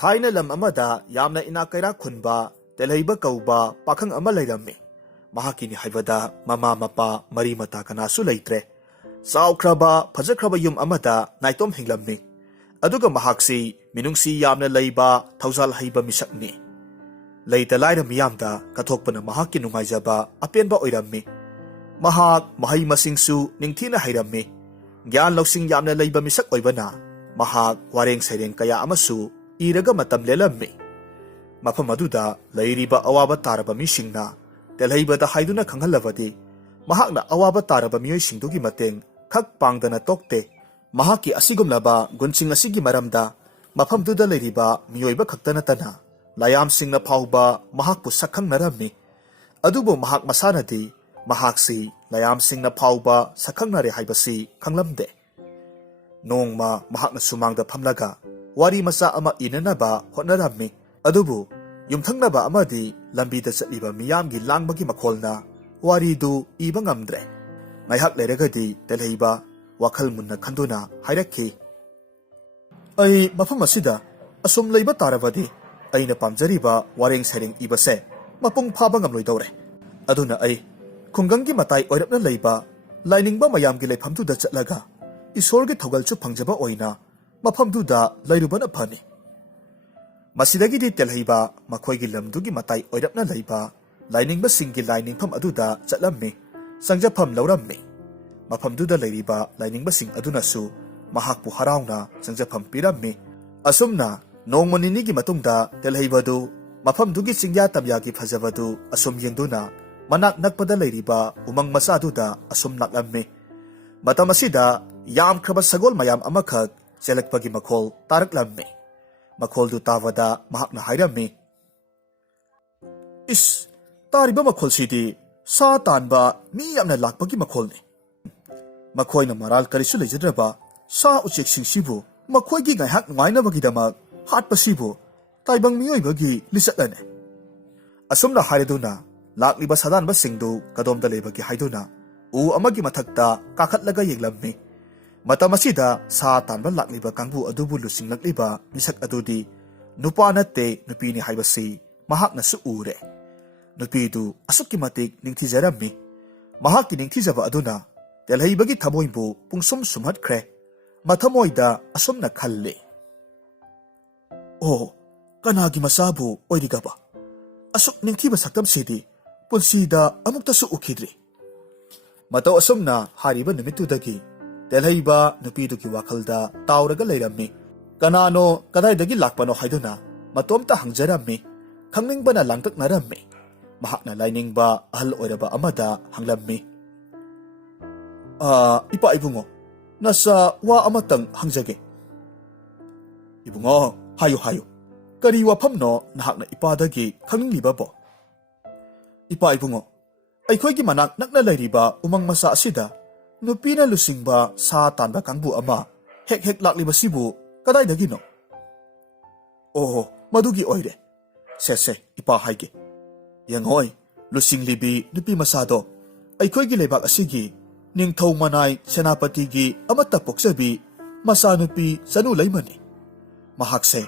ꯊꯥꯏꯅ ꯂꯝ ꯑꯃꯗ ꯌꯥꯝꯅ ꯏꯅꯥꯛ ꯀꯩꯔꯥꯛ ꯈꯨꯟꯕ ꯇꯦꯜꯍꯩꯕ ꯀꯧꯕ ꯄꯥꯈꯪ ꯑꯃ ꯂꯩꯔꯝꯃꯤ꯫ ꯃꯍꯥꯛꯀꯤꯅꯤ ꯍꯥꯏꯕꯗ ꯃꯃꯥ ꯃꯄꯥ ꯃꯔꯤ ꯃꯇꯥ ꯀꯅꯥꯁꯨ ꯂꯩꯇ꯭ꯔꯦ꯫ ꯆꯥꯎꯈ꯭ꯔꯕ ꯐꯖꯈ꯭ꯔꯕ ꯌꯨꯝ ꯑꯃꯗ ꯅꯥꯏꯇꯣꯝ ꯍꯤꯡꯂꯝꯃꯤ꯫ ꯑꯗꯨꯒ ꯃꯍꯥꯛꯁꯤ ꯃꯤꯅꯨꯡꯁꯤ ꯌꯥꯝꯅ ꯂꯩꯕ ꯊꯧꯖꯥꯜ ꯍꯩꯕ ꯃꯤꯁꯛꯅꯤ꯫ ꯂꯩꯇ ꯂꯥꯏꯔ ꯃꯤꯌꯥꯝꯗ ꯀꯠꯊꯣꯛꯄꯅ ꯃꯍꯥꯛꯀꯤ ꯅꯨꯡꯉꯥꯏꯖꯕ ꯑꯄꯦꯟꯕ ꯑꯣꯏꯔꯝꯃꯤ꯫ ꯃꯍꯥꯛ ꯃꯍꯩ ꯃꯁꯤꯡꯁꯨ ꯅꯤꯡꯊꯤꯅ ꯍꯩꯔꯝꯃꯤ꯫ ꯒ꯭ꯌꯥꯟ ꯂꯧꯁꯤꯡ ꯌꯥꯝꯅ ꯂꯩꯕ ꯃꯤꯁꯛ ꯑꯣꯏꯕꯅ ꯃꯍꯥꯛ ꯋꯥꯔꯦꯡ ꯁꯩꯔꯦꯡ ꯀꯌꯥ ꯑꯃꯁꯨ ꯏꯔꯒ ꯃꯇꯝ ꯂꯦꯜꯂꯝꯃꯤ꯫ ꯃꯐꯝ ꯑꯗꯨꯗ ꯂꯩꯔꯤꯕ ꯑꯋꯥꯕ ꯇꯥꯔꯕ ꯃꯤꯁꯤꯡꯅ ꯇꯦꯜꯍꯩꯕꯗ ꯍꯥꯏꯗꯨꯅ ꯈꯪꯍꯜꯂꯕꯗꯤ ꯃꯍꯥꯛꯅ ꯑꯋꯥꯕ ꯇꯥꯔꯕ ꯃꯤꯑꯣꯏꯁꯤꯡꯗꯨꯒꯤ ꯃꯇꯦꯡ ꯈꯛ ꯄꯥꯡꯗꯅ ꯇꯣꯛꯇꯦ꯫ ꯃꯍꯥꯛꯀꯤ ꯑꯁꯤꯒꯨꯝꯂꯕ ꯒꯨꯟꯁꯤꯡ ꯑꯁꯤꯒꯤ ꯃꯔꯝꯗ ꯃꯐꯝꯗꯨꯗ ꯂꯩꯔꯤꯕ ꯃꯤꯑꯣꯏꯕ ꯈꯛꯇ ꯅꯠꯇꯅ ꯂꯥꯌꯥꯝꯁꯤꯡꯅ ꯐꯥꯎꯕ ꯃꯍꯥꯛꯄꯨ ꯁꯛꯈꯪꯅꯔꯝꯃꯤ꯫ ꯑꯗꯨꯕꯨ ꯃꯍꯥꯛ ꯃꯁꯥꯅꯗꯤ ꯃꯍꯥꯛꯁꯤ ꯂꯥꯌꯥꯝꯁꯤꯡꯅ ꯐꯥꯎꯕ ꯁꯛꯈꯪꯅꯔꯦ ꯍꯥꯏꯕꯁꯤ ꯈꯪꯂꯝꯗꯦ꯫ ꯅꯣꯡꯃ ꯃꯍꯥꯛꯅ ꯁꯨꯃꯥꯡꯗ ꯐꯝꯂꯒ ꯋꯥꯔꯤ ꯃꯆꯥ ꯑꯃ ꯏꯅꯅꯕ ꯍꯣꯠꯅꯔꯝꯃꯤ꯫ ꯑꯗꯨꯕꯨ ꯌꯨꯝꯊꯪꯅꯕ ꯑꯃꯗꯤ ꯂꯝꯕꯤꯗ ꯆꯠꯂꯤꯕ ꯃꯤꯌꯥꯝꯒꯤ ꯂꯥꯡꯕꯒꯤ ꯃꯈꯣꯜꯅ ꯋꯥꯔꯤꯗꯨ ꯏꯕ ꯉꯝꯗ꯭ꯔꯦ꯫ ꯉꯥꯏꯍꯥꯛ ꯂꯩꯔꯒꯗꯤ ꯇꯦꯜꯍꯩꯕ ꯋꯥꯈꯜ ꯃꯨꯟꯅ ꯈꯟꯗꯨꯅ ꯍꯥꯏꯔꯛꯈꯤ, "ꯑꯩ ꯃꯐꯝ ꯑꯁꯤꯗ ꯑꯁꯨꯝ ꯂꯩꯕ ꯇꯥꯔꯕꯗꯤ ꯑꯩꯅ ꯄꯥꯝꯖꯔꯤꯕ ꯋꯥꯔꯦꯡ ꯁꯩꯔꯦꯡ ꯏꯕꯁꯦ ꯃꯄꯨꯡ ꯐꯥꯕ ꯉꯝꯂꯣꯏꯗꯧꯔꯦ꯫ ꯑꯗꯨꯅ ꯑꯩ ꯈꯨꯡꯒꯪꯒꯤ ꯃꯇꯥꯏ ꯑꯣꯏꯔꯞꯅ ꯂꯩꯕ ꯂꯥꯏꯅꯤꯡꯕ ꯃꯌꯥꯝꯒꯤ ꯂꯩꯐꯝꯗꯨꯗ ꯆꯠꯂꯒ ꯏꯁꯣꯔꯒꯤ ꯊꯧꯒꯜꯁꯨ ꯐꯪꯖꯕ ꯑꯣꯏꯅ ꯃꯐꯝꯗꯨꯗ ꯂꯩꯔꯨꯕꯅ ꯐꯅꯤ"꯫ ꯃꯁꯤꯗꯒꯤꯗꯤ ꯇꯦꯜꯍꯩꯕ ꯃꯈꯣꯏꯒꯤ ꯂꯝꯗꯨꯒꯤ ꯃꯇꯥꯏ ꯑꯣꯏꯔꯞꯅ ꯂꯩꯕ ꯂꯥꯏꯅꯤꯡꯕꯁꯤꯡꯒꯤ ꯂꯥꯏꯅꯤꯡꯐꯝ ꯑꯗꯨꯗ ꯆꯠꯂꯝꯃꯤ꯫ ꯆꯪꯖꯐꯝ ꯂꯧꯔꯝꯃꯤ꯫ ꯃꯐꯝꯗꯨꯗ ꯂꯩꯔꯤꯕ ꯂꯥꯏꯅꯤꯡꯕꯁꯤꯡ ꯑꯗꯨꯅꯁꯨ ꯃꯍꯥꯛꯄꯨ ꯍꯔꯥꯎꯅ ꯆꯪꯖꯐꯝ ꯄꯤꯔꯝꯃꯤ꯫ ꯑꯁꯨꯝꯅ ꯅꯣꯡꯃ ꯅꯤꯅꯤꯒꯤ ꯃꯇꯨꯡꯗ ꯇꯦꯜꯍꯩꯕꯗꯨ ꯃꯐꯝꯗꯨꯒꯤ ꯆꯤꯡꯌꯥ ꯇꯝꯌꯥꯒꯤ ꯐꯖꯕꯗꯨ ꯑꯁꯨꯝ ꯌꯦꯡꯗꯨꯅ ꯃꯅꯥꯛ ꯅꯛꯄꯗ ꯂꯩꯔꯤꯕ ꯎꯃꯪ ꯃꯆꯥꯗꯨꯗ ꯑꯁꯨꯝ ꯂꯥꯛꯂꯝꯃꯤ꯫ ꯃꯇꯝ ꯑꯁꯤꯗ ꯌꯥꯝꯈ꯭ꯔꯕ ꯁꯒꯣꯜ ꯃꯌꯥꯝ ꯑꯃꯈꯛ ꯆꯦꯜꯂꯛꯄꯒꯤ ꯃꯈꯣꯜ ꯇꯥꯔꯛꯂꯝꯃꯤ꯫ ꯃꯈꯣꯜꯗꯨ ꯇꯥꯕꯗ ꯃꯍꯥꯛꯅ ꯍꯥꯏꯔꯝꯃꯤ, "ꯏꯁ, ꯇꯥꯔꯤꯕ ꯃꯈꯣꯜꯁꯤꯗꯤ ꯁꯥ ꯇꯥꯟꯕ ꯃꯤ ꯌꯥꯝꯅ ꯂꯥꯛꯄꯒꯤ ꯃꯈꯣꯜꯅꯤ꯫ ꯃꯈꯣꯏꯅ ꯃꯔꯥꯜ ꯀꯔꯤꯁꯨ ꯂꯩꯖꯗ꯭ꯔꯕ ꯁꯥ ꯎꯆꯦꯛꯁꯤꯡꯁꯤꯕꯨ ꯃꯈꯣꯏꯒꯤ ꯉꯥꯏꯍꯥꯛ ꯅꯨꯡꯉꯥꯏꯅꯕꯒꯤꯗꯃꯛ ꯍꯥꯠꯄꯁꯤꯕꯨ ꯇꯥꯏꯕꯪ ꯃꯤꯑꯣꯏꯕꯒꯤ ꯂꯤꯆꯠꯂꯅꯦ"꯫ ꯑꯁꯨꯝꯅ ꯍꯥꯏꯔꯗꯨꯅ ꯂꯥꯛꯂꯤꯕ ꯁꯥꯗꯥꯟꯕꯁꯤꯡꯗꯨ ꯀꯗꯣꯝꯗ ꯂꯩꯕꯒꯦ ꯍꯥꯏꯗꯨꯅ ꯎ ꯑꯃꯒꯤ ꯃꯊꯛꯇ ꯀꯥꯈꯠꯂꯒ ꯌꯦꯡꯂꯝꯃꯤ꯫ ꯃꯇꯝ ꯑꯁꯤꯗ ꯁꯥ ꯇꯥꯟꯕ ꯂꯥꯛꯂꯤꯕ ꯀꯥꯡꯕꯨ ꯑꯗꯨꯕꯨ ꯂꯨꯆꯤꯡꯂꯛꯂꯤꯕ ꯃꯤꯁꯛ ꯑꯗꯨꯗꯤ ꯅꯨꯄꯥ ꯅꯠꯇꯦ ꯅꯨꯄꯤꯅꯤ ꯍꯥꯏꯕꯁꯤ ꯃꯍꯥꯛꯅꯁꯨ ꯎꯔꯦ꯫ ꯅꯨꯄꯤꯗꯨ ꯑꯁꯨꯛꯀꯤ ꯃꯇꯤꯛ ꯅꯤꯡꯊꯤꯖꯔꯝꯃꯤ꯫ ꯃꯍꯥꯛꯀꯤ ꯅꯤꯡꯊꯤꯖꯕ ꯑꯗꯨꯅ ꯇꯦꯜꯍꯩꯕꯒꯤ ꯊꯃꯣꯏꯕꯨ ꯄꯨꯡꯁꯨꯝ ꯁꯨꯝꯍꯠꯈ꯭ꯔꯦ꯫ ꯃꯊꯃꯣꯏꯗ ꯑꯁꯨꯝꯅ ꯈꯜꯂꯤ, "ꯑꯣ, ꯀꯅꯥꯒꯤ ꯃꯆꯥꯕꯨ ꯑꯣꯏꯔꯤꯒꯕ? ꯑꯁꯨꯛ ꯅꯤꯡꯊꯤꯕ ꯁꯛꯇꯝꯁꯤꯗꯤ ꯄꯨꯟꯁꯤꯗ ꯑꯃꯨꯛꯇꯁꯨ ꯎꯈꯤꯗ꯭ꯔꯤ"꯫ ꯃꯇꯧ ꯑꯁꯨꯝꯅ ꯍꯥꯏꯔꯤꯕ ꯅꯨꯃꯤꯠꯇꯨꯗꯒꯤ ꯇꯦꯜꯍꯩꯕ ꯅꯨꯄꯤꯗꯨꯒꯤ ꯋꯥꯈꯜꯗ ꯇꯥꯎꯔꯒ ꯂꯩꯔꯝꯃꯤ꯫ ꯀꯅꯥꯅꯣ ꯀꯗꯥꯏꯗꯒꯤ ꯂꯥꯛꯄꯅꯣ ꯍꯥꯏꯗꯨꯅ ꯃꯇꯣꯝꯇ ꯍꯪꯖꯔꯝꯃꯤ꯫ ꯈꯪꯅꯤꯡꯕꯅ ꯂꯥꯡꯇꯛꯅꯔꯝꯃꯤ꯫ ꯃꯍꯥꯛꯅ ꯂꯥꯏꯅꯤꯡꯕ ꯑꯍꯜ ꯑꯣꯏꯔꯕ ꯑꯃꯗ ꯍꯪꯂꯝꯃꯤ, "ꯏꯄꯥ ꯏꯕꯨꯡꯉꯣ, ꯅꯆꯥ ꯋꯥ ꯑꯃꯇꯪ ꯍꯪꯖꯒꯦ"꯫ "ꯏꯕꯨꯡꯉꯣ, ꯍꯥꯏꯌꯨ ꯍꯥꯏꯌꯨ, ꯀꯔꯤ ꯋꯥꯐꯝꯅꯣ ꯅꯍꯥꯛꯅ ꯏꯄꯥꯗꯒꯤ ꯈꯪꯅꯤꯡꯂꯤꯕꯕꯣ"꯫ "ꯏꯄꯥ ꯏꯕꯨꯡꯉꯣ, ꯑꯩꯈꯣꯏꯒꯤ ꯃꯅꯥꯛ ꯅꯛꯅ ꯂꯩꯔꯤꯕ ꯎꯃꯪ ꯃꯆꯥ ꯑꯁꯤꯗ ꯅꯨꯄꯤꯅ ꯂꯨꯆꯤꯡꯕ ꯁꯥ ꯇꯥꯟꯕ ꯀꯥꯡꯕꯨ ꯑꯃ ꯍꯦꯛ ꯍꯦꯛ ꯂꯥꯛꯂꯤꯕꯁꯤꯕꯨ ꯀꯗꯥꯏꯗꯒꯤꯅꯣ"꯫ "ꯑꯣ, ꯃꯗꯨꯒꯤ ꯑꯣꯏꯔꯦ꯫ ꯁꯦ ꯏꯄꯥ ꯍꯥꯏꯒꯦ꯫ ꯌꯦꯡꯉꯣꯏ, ꯂꯨꯆꯤꯡꯂꯤꯕꯤ ꯅꯨꯄꯤ ꯃꯆꯥꯗꯣ ꯑꯩꯈꯣꯏꯒꯤ ꯂꯩꯕꯥꯛ ꯑꯁꯤꯒꯤ ꯅꯤꯡꯊꯧ ꯃꯅꯥꯏ ꯁꯦꯅꯥꯄꯇꯤꯒꯤ ꯑꯃꯠꯇ ꯄꯣꯛꯆꯕꯤ ꯃꯆꯥꯅꯨꯄꯤ ꯆꯅꯨ ꯂꯩꯃꯅꯤ꯫ ꯃꯍꯥꯛꯁꯦ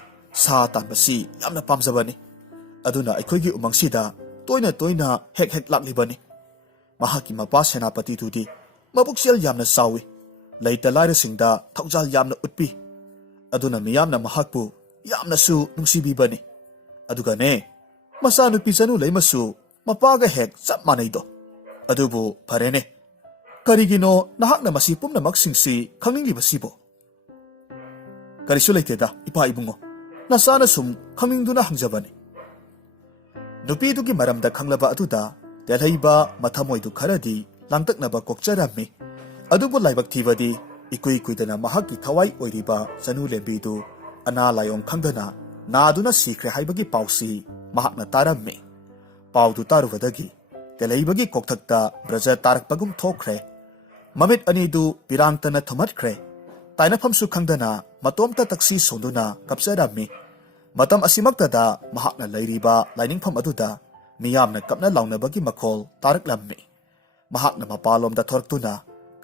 ꯁꯥ ꯇꯥꯟꯕꯁꯤ ꯌꯥꯝꯅ ꯄꯥꯝꯖꯕꯅꯤ꯫ ꯑꯗꯨꯅ ꯑꯩꯈꯣꯏꯒꯤ ꯎꯃꯪꯁꯤꯗ ꯇꯣꯏꯅ ꯇꯣꯏꯅ ꯍꯦꯛ ꯍꯦꯛ ꯂꯥꯛꯂꯤꯕꯅꯤ꯫ ꯃꯍꯥꯛꯀꯤ ꯃꯄꯥ ꯁꯦꯅꯥꯄꯇꯤꯗꯨꯗꯤ ꯃꯕꯨꯛꯆꯦꯜ ꯌꯥꯝꯅ ꯆꯥꯎꯏ꯫ ꯂꯩꯇ ꯂꯥꯏꯔꯁꯤꯡꯗ ꯊꯧꯖꯥꯜ ꯌꯥꯝꯅ ꯎꯠꯄꯤ꯫ ꯑꯗꯨꯅ ꯃꯤꯌꯥꯝꯅ ꯃꯍꯥꯛꯄꯨ ꯌꯥꯝꯅꯁꯨ ꯅꯨꯡꯁꯤꯕꯤꯕꯅꯤ꯫ ꯑꯗꯨꯒꯅꯦ, ꯃꯆꯥꯅꯨꯄꯤ ꯆꯅꯨ ꯂꯩꯃꯁꯨ ꯃꯄꯥꯒ ꯍꯦꯛ ꯆꯞ ꯃꯥꯟꯅꯩꯗꯣ꯫ ꯑꯗꯨꯕꯨ ꯐꯔꯦꯅꯦ, ꯀꯔꯤꯒꯤꯅꯣ ꯅꯍꯥꯛꯅ ꯃꯁꯤ ꯄꯨꯝꯅꯃꯛꯁꯤꯡꯁꯤ ꯈꯪꯅꯤꯡꯂꯤꯕꯁꯤꯕꯣ"꯫ "ꯀꯔꯤꯁꯨ ꯂꯩꯇꯦꯗ ꯏꯄꯥ ꯏꯕꯨꯡꯉꯣ, ꯅꯆꯥꯅ ꯁꯨꯝ ꯈꯪꯅꯤꯡꯗꯨꯅ ꯍꯪꯖꯕꯅꯤ"꯫ ꯅꯨꯄꯤꯗꯨꯒꯤ ꯃꯔꯝꯗ ꯈꯪꯂꯕ ꯑꯗꯨꯗ ꯇꯦꯜꯍꯩꯕ ꯃꯊꯃꯣꯏꯗꯨ ꯈꯔꯗꯤ ꯂꯥꯡꯇꯛꯅꯕ ꯀꯣꯛꯆꯔꯝꯃꯤ꯫ ꯑꯗꯨꯕꯨ ꯂꯥꯏꯕꯛ ꯊꯤꯕꯗꯤ ꯏꯀꯨꯏ ꯀꯨꯏꯗꯅ ꯃꯍꯥꯛꯀꯤ ꯊꯋꯥꯏ ꯑꯣꯏꯔꯤꯕ ꯆꯅꯨ ꯂꯦꯝꯕꯤꯗꯨ ꯑꯅꯥ ꯂꯥꯏꯑꯣꯡ ꯈꯪꯗꯅ ꯅꯥꯗꯨꯅ ꯁꯤꯈ꯭ꯔꯦ ꯍꯥꯏꯕꯒꯤ ꯄꯥꯎꯁꯤ ꯃꯍꯥꯛꯅ ꯇꯥꯔꯝꯃꯤ꯫ ꯄꯥꯎꯗꯨ ꯇꯥꯔꯨꯕꯗꯒꯤ ꯇꯦꯜꯍꯩꯕꯒꯤ ꯀꯣꯛꯊꯛꯇ ꯕ꯭ꯔꯖ ꯇꯥꯔꯛꯄꯒꯨꯝ ꯊꯣꯛꯈ꯭ꯔꯦ꯫ ꯃꯃꯤꯠ ꯑꯅꯤꯗꯨ ꯄꯤꯔꯥꯡꯇꯅ ꯊꯨꯝꯍꯠꯈ꯭ꯔꯦ꯫ ꯇꯥꯏꯅꯐꯝꯁꯨ ꯈꯪꯗꯅ ꯃꯇꯣꯝꯇ ꯇꯛꯁꯤ ꯁꯣꯟꯗꯨꯅ ꯀꯞꯆꯔꯝꯃꯤ꯫ ꯃꯇꯝ ꯑꯁꯤꯃꯛꯇꯗ ꯃꯍꯥꯛꯅ ꯂꯩꯔꯤꯕ ꯂꯥꯏꯅꯤꯡꯐꯝ ꯑꯗꯨꯗ ꯃꯤꯌꯥꯝꯅ ꯀꯞꯅ ꯂꯥꯎꯅꯕꯒꯤ ꯃꯈꯣꯜ ꯇꯥꯔꯛꯂꯝꯃꯤ꯫ ꯃꯍꯥꯛꯅ ꯃꯄꯥꯟꯂꯣꯝꯗ ꯊꯣꯔꯛꯇꯨꯅ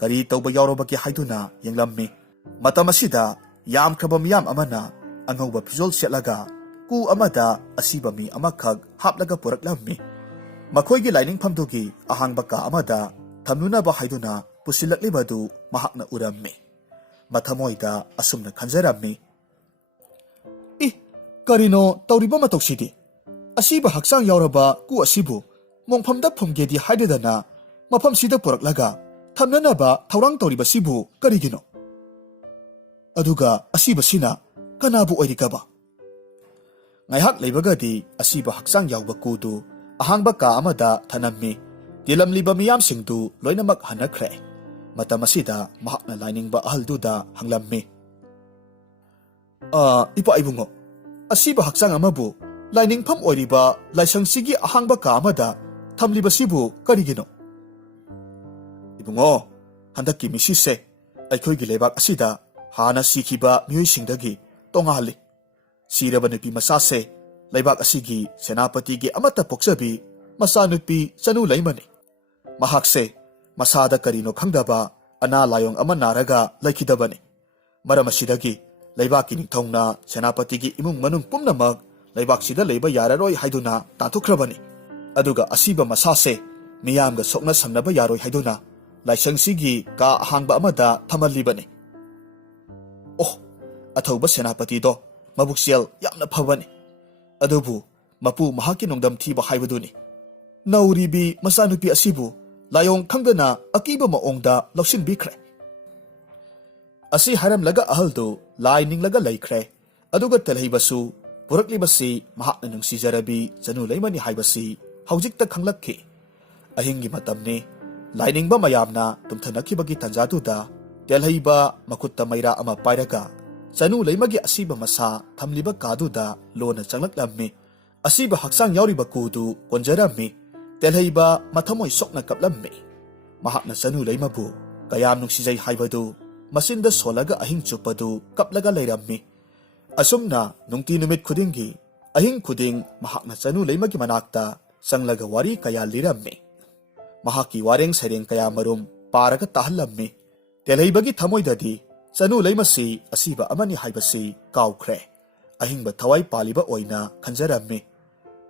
ꯀꯔꯤ ꯇꯧꯕ ꯌꯥꯎꯔꯕꯒꯦ ꯍꯥꯏꯗꯨꯅ ꯌꯦꯡꯂꯝꯃꯤ꯫ ꯃꯇꯝ ꯑꯁꯤꯗ ꯌꯥꯝꯈ꯭ꯔꯕ ꯃꯤꯌꯥꯝ ꯑꯃꯅ ꯑꯉꯧꯕ ꯐꯤꯖꯣꯜ ꯁꯦꯠꯂꯒ ꯀꯨ ꯑꯃꯗ ꯑꯁꯤꯕ ꯃꯤ ꯑꯃꯈꯛ ꯍꯥꯞꯂꯒ ꯄꯨꯔꯛꯂꯝꯃꯤ꯫ ꯃꯈꯣꯏꯒꯤ ꯂꯥꯏꯅꯤꯡꯐꯝꯗꯨꯒꯤ ꯑꯍꯥꯡꯕ ꯀꯥ ꯑꯃꯗ ꯊꯝꯂꯨꯅꯕ ꯍꯥꯏꯗꯨꯅ ꯄꯨꯁꯤꯜꯂꯛꯂꯤꯕꯗꯨ ꯃꯍꯥꯛꯅ ꯎꯔꯝꯃꯤ꯫ ꯃꯊꯃꯣꯏꯗ ꯑꯁꯨꯝꯅ ꯈꯟꯖꯔꯝꯃꯤ, ꯀꯔꯤꯅꯣ ꯇꯧꯔꯤꯕ ꯃꯇꯧꯁꯤꯗꯤ? ꯑꯁꯤꯕ ꯍꯛꯆꯥꯡ ꯌꯥꯎꯔꯕ ꯀꯨ ꯑꯁꯤꯕꯨ ꯃꯣꯡꯐꯝꯗ ꯐꯨꯝꯒꯦꯗꯤ ꯍꯥꯏꯗꯗꯅ ꯃꯐꯝꯁꯤꯗ ꯄꯨꯔꯛꯂꯒ ꯊꯝꯅꯅꯕ ꯊꯧꯔꯥꯡ ꯇꯧꯔꯤꯕꯁꯤꯕꯨ ꯀꯔꯤꯒꯤꯅꯣ? ꯑꯗꯨꯒ ꯑꯁꯤꯕꯁꯤꯅ ꯀꯅꯥꯕꯨ ꯑꯣꯏꯔꯤꯒꯕ? ꯉꯥꯏꯍꯥꯛ ꯂꯩꯕꯒꯗꯤ ꯑꯁꯤꯕ ꯍꯛꯆꯥꯡ ꯌꯥꯎꯕ ꯀꯨꯗꯨ ꯑꯍꯥꯡꯕ ꯀꯥ ꯑꯃꯗ ꯊꯅꯝꯃꯤ꯫ ꯇꯤꯜꯂꯝꯂꯤꯕ ꯃꯤꯌꯥꯝꯁꯤꯡꯗꯨ ꯂꯣꯏꯅꯃꯛ ꯍꯟꯅꯈ꯭ꯔꯦ꯫ ꯃꯇꯝ ꯑꯁꯤꯗ ꯃꯍꯥꯛꯅ ꯂꯥꯏꯅꯤꯡꯕ ꯑꯍꯜꯗꯨꯗ ꯍꯪꯂꯝꯃꯤ, ꯏꯄꯥ ꯏꯕꯨꯡꯉꯣ, ꯑꯁꯤꯕ ꯍꯛꯆꯥꯡ ꯑꯃꯕꯨ ꯂꯥꯏꯅꯤꯡꯐꯝ ꯑꯣꯏꯔꯤꯕ ꯂꯥꯏꯁꯪꯁꯤꯒꯤ ꯑꯍꯥꯡꯕ ꯀꯥ ꯑꯃꯗ ꯊꯝꯂꯤꯕꯁꯤꯕꯨ ꯀꯔꯤꯒꯤꯅꯣ? ꯏꯕꯨꯡꯉꯣ, ꯍꯟꯗꯛꯀꯤ ꯃꯤꯁꯤꯁꯦ ꯑꯩꯈꯣꯏꯒꯤ ꯂꯩꯕꯥꯛ ꯑꯁꯤꯗ ꯍꯥꯟꯅ ꯁꯤꯈꯤꯕ ꯃꯤꯑꯣꯏꯁꯤꯡꯗꯒꯤ ꯇꯣꯉꯥꯜꯂꯤ꯫ ꯁꯤꯔꯕ ꯅꯨꯄꯤ ꯃꯆꯥꯁꯦ ꯂꯩꯕꯥꯛ ꯑꯁꯤꯒꯤ ꯁꯦꯅꯥꯄꯇꯤꯒꯤ ꯑꯃꯠꯇ ꯄꯣꯛꯆꯕꯤ ꯃꯆꯥꯅꯨꯄꯤ ꯆꯅꯨ ꯂꯩꯃꯅꯤ꯫ ꯃꯍꯥꯛꯁꯦ ꯃꯁꯥꯗ ꯀꯔꯤꯅꯣ ꯈꯪꯗꯕ ꯑꯅꯥ ꯂꯥꯏꯑꯣꯡ ꯑꯃ ꯅꯥꯔꯒ ꯂꯩꯈꯤꯗꯕꯅꯤ꯫ ꯃꯔꯝ ꯑꯁꯤꯗꯒꯤ ꯂꯩꯕꯥꯛꯀꯤ ꯅꯤꯡꯊꯧꯅ ꯁꯦꯅꯥꯄꯇꯤꯒꯤ ꯏꯃꯨꯡ ꯃꯅꯨꯡ ꯄꯨꯝꯅꯃꯛ ꯂꯩꯕꯥꯛꯁꯤꯗ ꯂꯩꯕ ꯌꯥꯔꯔꯣꯏ ꯍꯥꯏꯗꯨꯅ ꯇꯥꯟꯊꯣꯛꯈ꯭ꯔꯕꯅꯤ꯫ ꯑꯗꯨꯒ ꯑꯁꯤꯕ ꯃꯁꯥꯁꯦ ꯃꯤꯌꯥꯝꯒ ꯁꯣꯛꯅ ꯁꯝꯅꯕ ꯌꯥꯔꯣꯏ ꯍꯥꯏꯗꯨꯅ ꯂꯥꯏꯁꯪꯁꯤꯒꯤ ꯀꯥ ꯑꯍꯥꯡꯕ ꯑꯃꯗ ꯊꯝꯍꯜꯂꯤꯕꯅꯤ꯫ ꯑꯊꯧꯕ ꯁꯦꯅꯥꯄꯇꯤꯗꯣ ꯃꯕꯨꯛꯆꯦꯜ ꯌꯥꯝꯅ ꯐꯕꯅꯤ꯫ ꯑꯗꯨꯕꯨ ꯃꯄꯨ ꯃꯍꯥꯛꯀꯤ ꯅꯣꯡꯗꯝ ꯊꯤꯕ ꯍꯥꯏꯕꯗꯨꯅꯤ꯫ ꯅꯧꯔꯤꯕꯤ ꯃꯆꯥꯅꯨꯄꯤ ꯑꯁꯤꯕꯨ ꯂꯥꯏꯑꯣꯡ ꯈꯪꯗꯅ ꯑꯀꯤꯕ ꯃꯑꯣꯡꯗ ꯂꯧꯁꯤꯟꯕꯤꯈ꯭ꯔꯦ꯫ ꯑꯁꯤ ꯍꯥꯏꯔꯝꯂꯒ ꯑꯍꯜꯗꯨ ꯂꯥꯏ ꯅꯤꯡꯂꯒ ꯂꯩꯈ꯭ꯔꯦ꯫ ꯑꯗꯨꯒ ꯇꯦꯜꯍꯩꯕꯁꯨ ꯄꯨꯔꯛꯂꯤꯕꯁꯤ ꯃꯍꯥꯛꯅ ꯅꯨꯡꯁꯤꯖꯔꯕꯤ ꯆꯅꯨ ꯂꯩꯃꯅꯤ ꯍꯥꯏꯕꯁꯤ ꯍꯧꯖꯤꯛꯇ ꯈꯪꯂꯛꯈꯤ꯫ ꯑꯍꯤꯡꯒꯤ ꯃꯇꯝꯅꯤ꯫ ꯂꯥꯏꯅꯤꯡꯕ ꯃꯌꯥꯝꯅ ꯇꯨꯝꯊꯅꯈꯤꯕꯒꯤ ꯇꯟꯖꯥꯗꯨꯗ ꯇꯦꯜꯍꯩꯕ ꯃꯈꯨꯠꯇ ꯃꯩꯔꯥ ꯑꯃ ꯄꯥꯏꯔꯒ ꯆꯅꯨ ꯂꯩꯃꯒꯤ ꯑꯁꯤꯕ ꯃꯁꯥ ꯊꯝꯂꯤꯕ ꯀꯥꯗꯨꯗ ꯂꯣꯟꯅ ꯆꯪꯂꯛꯂꯝꯃꯤ꯫ ꯑꯁꯤꯕ ꯍꯛꯆꯥꯡ ꯌꯥꯎꯔꯤꯕ ꯀꯨꯗꯨ ꯀꯣꯟꯖꯔꯝꯃꯤ꯫ ꯇꯦꯜꯍꯩꯕ ꯃꯊꯃꯣꯏ ꯁꯣꯛꯅ ꯀꯞꯂꯝꯃꯤ꯫ ꯃꯍꯥꯛꯅ ꯆꯅꯨ ꯂꯩꯃꯕꯨ ꯀꯌꯥꯝ ꯅꯨꯡꯁꯤꯖꯩ ꯍꯥꯏꯕꯗꯨ ꯃꯆꯤꯟꯗ ꯁꯣꯜꯂꯒ ꯑꯍꯤꯡ ꯆꯨꯞꯄꯗꯨ ꯀꯞꯂꯒ ꯂꯩꯔꯝꯃꯤ꯫ ꯑꯁꯨꯝꯅ ꯅꯨꯡꯇꯤ ꯅꯨꯃꯤꯠ ꯈꯨꯗꯤꯡꯒꯤ ꯑꯍꯤꯡ ꯈꯨꯗꯤꯡ ꯃꯍꯥꯛꯅ ꯆꯅꯨ ꯂꯩꯃꯒꯤ ꯃꯅꯥꯛꯇ ꯆꯪꯂꯒ ꯋꯥꯔꯤ ꯀꯌꯥ ꯂꯤꯔꯝꯃꯤ꯫ ꯃꯍꯥꯛꯀꯤ ꯋꯥꯔꯦꯡ ꯁꯩꯔꯦꯡ ꯀꯌꯥ ꯃꯔꯨꯝ ꯄꯥꯔꯒ ꯇꯥꯍꯜꯂꯝꯃꯤ꯫ ꯇꯦꯜꯍꯩꯕꯒꯤ ꯊꯃꯣꯏꯗꯗꯤ ꯆꯅꯨ ꯂꯩꯃꯁꯤ ꯑꯁꯤꯕ ꯑꯃꯅꯤ ꯍꯥꯏꯕꯁꯤ ꯀꯥꯎꯈ꯭ꯔꯦ꯫ ꯑꯍꯤꯡꯕ ꯊꯋꯥꯏ ꯄꯥꯜꯂꯤꯕ ꯑꯣꯏꯅ ꯈꯟꯖꯔꯝꯃꯤ꯫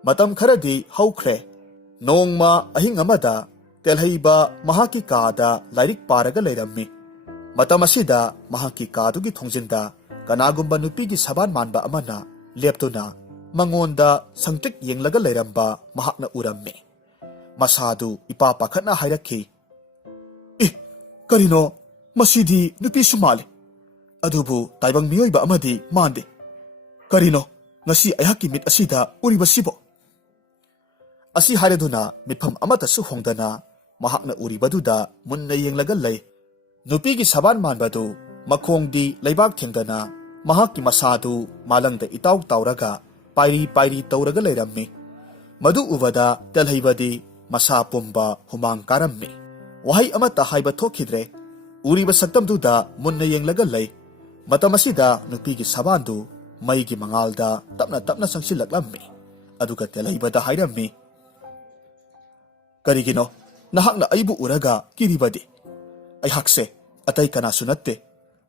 ꯃꯇꯝ ꯈꯔꯗꯤ ꯍꯧꯈ꯭ꯔꯦ꯫ ꯅꯣꯡꯃ ꯑꯍꯤꯡ ꯑꯃꯗ ꯇꯦꯜꯍꯩꯕ ꯃꯍꯥꯛꯀꯤ ꯀꯥꯗ ꯂꯥꯏꯔꯤꯛ ꯄꯥꯔꯒ ꯂꯩꯔꯝꯃꯤ꯫ ꯃꯇꯝ ꯑꯁꯤꯗ ꯃꯍꯥꯛꯀꯤ ꯀꯥꯗꯨꯒꯤ ꯊꯣꯡꯖꯤꯟꯗ ꯀꯅꯥꯒꯨꯝꯕ ꯅꯨꯄꯤꯒꯤ ꯁꯕꯥꯟ ꯃꯥꯟꯕ ꯑꯃꯅ ꯂꯦꯞꯇꯨꯅ ꯃꯉꯣꯟꯗ ꯁꯪꯇ꯭ꯔꯤꯛ ꯌꯦꯡꯂꯒ ꯂꯩꯔꯝꯕ ꯃꯍꯥꯛꯅ ꯎꯔꯝꯃꯤ꯫ ꯃꯁꯥꯗꯨ ꯏꯄꯥ ꯄꯥꯈꯠꯅ ꯍꯥꯏꯔꯛꯈꯤ, ꯀꯔꯤꯅꯣ, ꯃꯁꯤꯗꯤ ꯅꯨꯄꯤꯁꯨ ꯃꯥꯜꯂꯤ, ꯑꯗꯨꯕꯨ ꯇꯥꯏꯕꯪ ꯃꯤꯑꯣꯏꯕ ꯑꯃꯗꯤ ꯃꯥꯟꯗꯦ꯫ ꯀꯔꯤꯅꯣ ꯉꯁꯤ ꯑꯩꯍꯥꯛꯀꯤ ꯃꯤꯠ ꯑꯁꯤꯗ ꯎꯔꯤꯕꯁꯤꯕꯣ? ꯑꯁꯤ ꯍꯥꯏꯔꯗꯨꯅ ꯃꯤꯠꯐꯝ ꯑꯃꯠꯇꯁꯨ ꯍꯣꯡꯗꯅ ꯃꯍꯥꯛꯅ ꯎꯔꯤꯕꯗꯨꯗ ꯃꯨꯟꯅ ꯌꯦꯡꯂꯒ ꯂꯩ꯫ ꯅꯨꯄꯤꯒꯤ ꯁꯕꯥꯟ ꯃꯥꯟꯕꯗꯨ ꯃꯈꯣꯡꯗꯤ ꯂꯩꯕꯥꯛ ꯊꯦꯡꯗꯅ ꯃꯍꯥꯛꯀꯤ ꯃꯁꯥꯗꯨ ꯃꯥꯂꯪꯗ ꯏꯇꯥꯎ ꯇꯥꯎꯔꯒ ꯄꯥꯏꯔꯤ ꯄꯥꯏꯔꯤ ꯇꯧꯔꯒ ꯂꯩꯔꯝꯃꯤ꯫ ꯃꯗꯨ ꯎꯕꯗ ꯇꯦꯜꯍꯩꯕꯗꯤ ꯃꯁꯥ ꯄꯨꯝꯕ ꯍꯨꯃꯥꯡ ꯀꯥꯔꯝꯃꯤ꯫ ꯋꯥꯍꯩ ꯑꯃꯠꯇ ꯍꯥꯏꯕ ꯊꯣꯛꯈꯤꯗ꯭ꯔꯦ꯫ ꯎꯔꯤꯕ ꯁꯛꯇꯝꯗꯨꯗ ꯃꯨꯟꯅ ꯌꯦꯡꯂꯒ ꯂꯩ꯫ ꯃꯇꯝ ꯑꯁꯤꯗ ꯅꯨꯄꯤꯒꯤ ꯁꯕꯥꯟꯗꯨ ꯃꯩꯒꯤ ꯃꯉꯥꯜꯗ ꯇꯞꯅ ꯇꯞꯅ ꯆꯪꯁꯤꯜꯂꯛꯂꯝꯃꯤ꯫ ꯑꯗꯨꯒ ꯇꯦꯜꯍꯩꯕꯗ ꯍꯥꯏꯔꯝꯃꯤ, ꯀꯔꯤꯒꯤꯅꯣ ꯅꯍꯥꯛꯅ ꯑꯩꯕꯨ ꯎꯔꯒ ꯀꯤꯔꯤꯕꯗꯤ? ꯑꯩꯍꯥꯛꯁꯦ ꯑꯇꯩ ꯀꯅꯥꯁꯨ ꯅꯠꯇꯦ,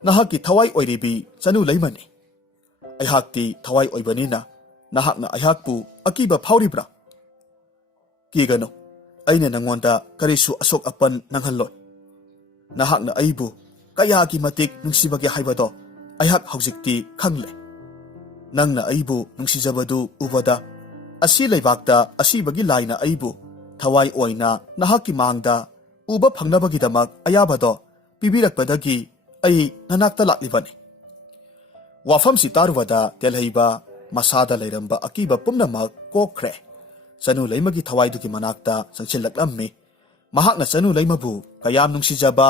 ꯅꯍꯥꯛꯀꯤ ꯊꯋꯥꯏ ꯑꯣꯏꯔꯤꯕꯤ ꯆꯅꯨ ꯂꯩꯃꯅꯤ꯫ ꯑꯩꯍꯥꯛꯇꯤ ꯊꯋꯥꯏ ꯑꯣꯏꯕꯅꯤꯅ ꯅꯍꯥꯛꯅ ꯑꯩꯍꯥꯛꯄꯨ ꯑꯀꯤꯕ ꯐꯥꯎꯔꯤꯕ꯭ꯔꯥ? ꯀꯤꯒꯅꯨ, ꯑꯩꯅ ꯅꯉꯣꯟꯗ ꯀꯔꯤꯁꯨ ꯑꯁꯣꯛ ꯑꯄꯟ ꯅꯪꯍꯜꯂꯣꯏ꯫ ꯅꯍꯥꯛꯅ ꯑꯩꯕꯨ ꯀꯌꯥꯒꯤ ꯃꯇꯤꯛ ꯅꯨꯡꯁꯤꯕꯒꯦ ꯍꯥꯏꯕꯗꯣ ꯑꯩꯍꯥꯛ ꯍꯧꯖꯤꯛꯇꯤ ꯈꯪꯂꯦ꯫ ꯅꯪꯅ ꯑꯩꯕꯨ ꯅꯨꯡꯁꯤꯖꯕꯗꯨ ꯎꯕꯗ ꯑꯁꯤ ꯂꯩꯕꯥꯛꯇ ꯑꯁꯤꯕꯒꯤ ꯂꯥꯏꯅ ꯑꯩꯕꯨ ꯊꯋꯥꯏ ꯑꯣꯏꯅ ꯅꯍꯥꯛꯀꯤ ꯃꯥꯡꯗ ꯎꯕ ꯐꯪꯅꯕꯒꯤꯗꯃꯛ ꯑꯌꯥꯕꯗꯣ ꯄꯤꯕꯤꯔꯛꯄꯗꯒꯤ ꯑꯩ ꯅꯅꯥꯛꯇ ꯂꯥꯛꯂꯤꯕꯅꯤ꯫ ꯋꯥꯐꯝꯁꯤ ꯇꯥꯔꯨꯕꯗ ꯇꯦꯜꯍꯩꯕ ꯃꯁꯥꯗ ꯂꯩꯔꯝꯕ ꯑꯀꯤꯕ ꯄꯨꯝꯅꯃꯛ ꯀꯣꯛꯈ꯭ꯔꯦ꯫ ꯆꯅꯨ ꯂꯩꯃꯒꯤ ꯊꯋꯥꯏꯗꯨꯒꯤ ꯃꯅꯥꯛꯇ ꯆꯪꯁꯤꯜꯂꯛꯂꯝꯃꯤ꯫ ꯃꯍꯥꯛꯅ ꯆꯅꯨ ꯂꯩꯃꯕꯨ ꯀꯌꯥꯝ ꯅꯨꯡꯁꯤꯖꯕ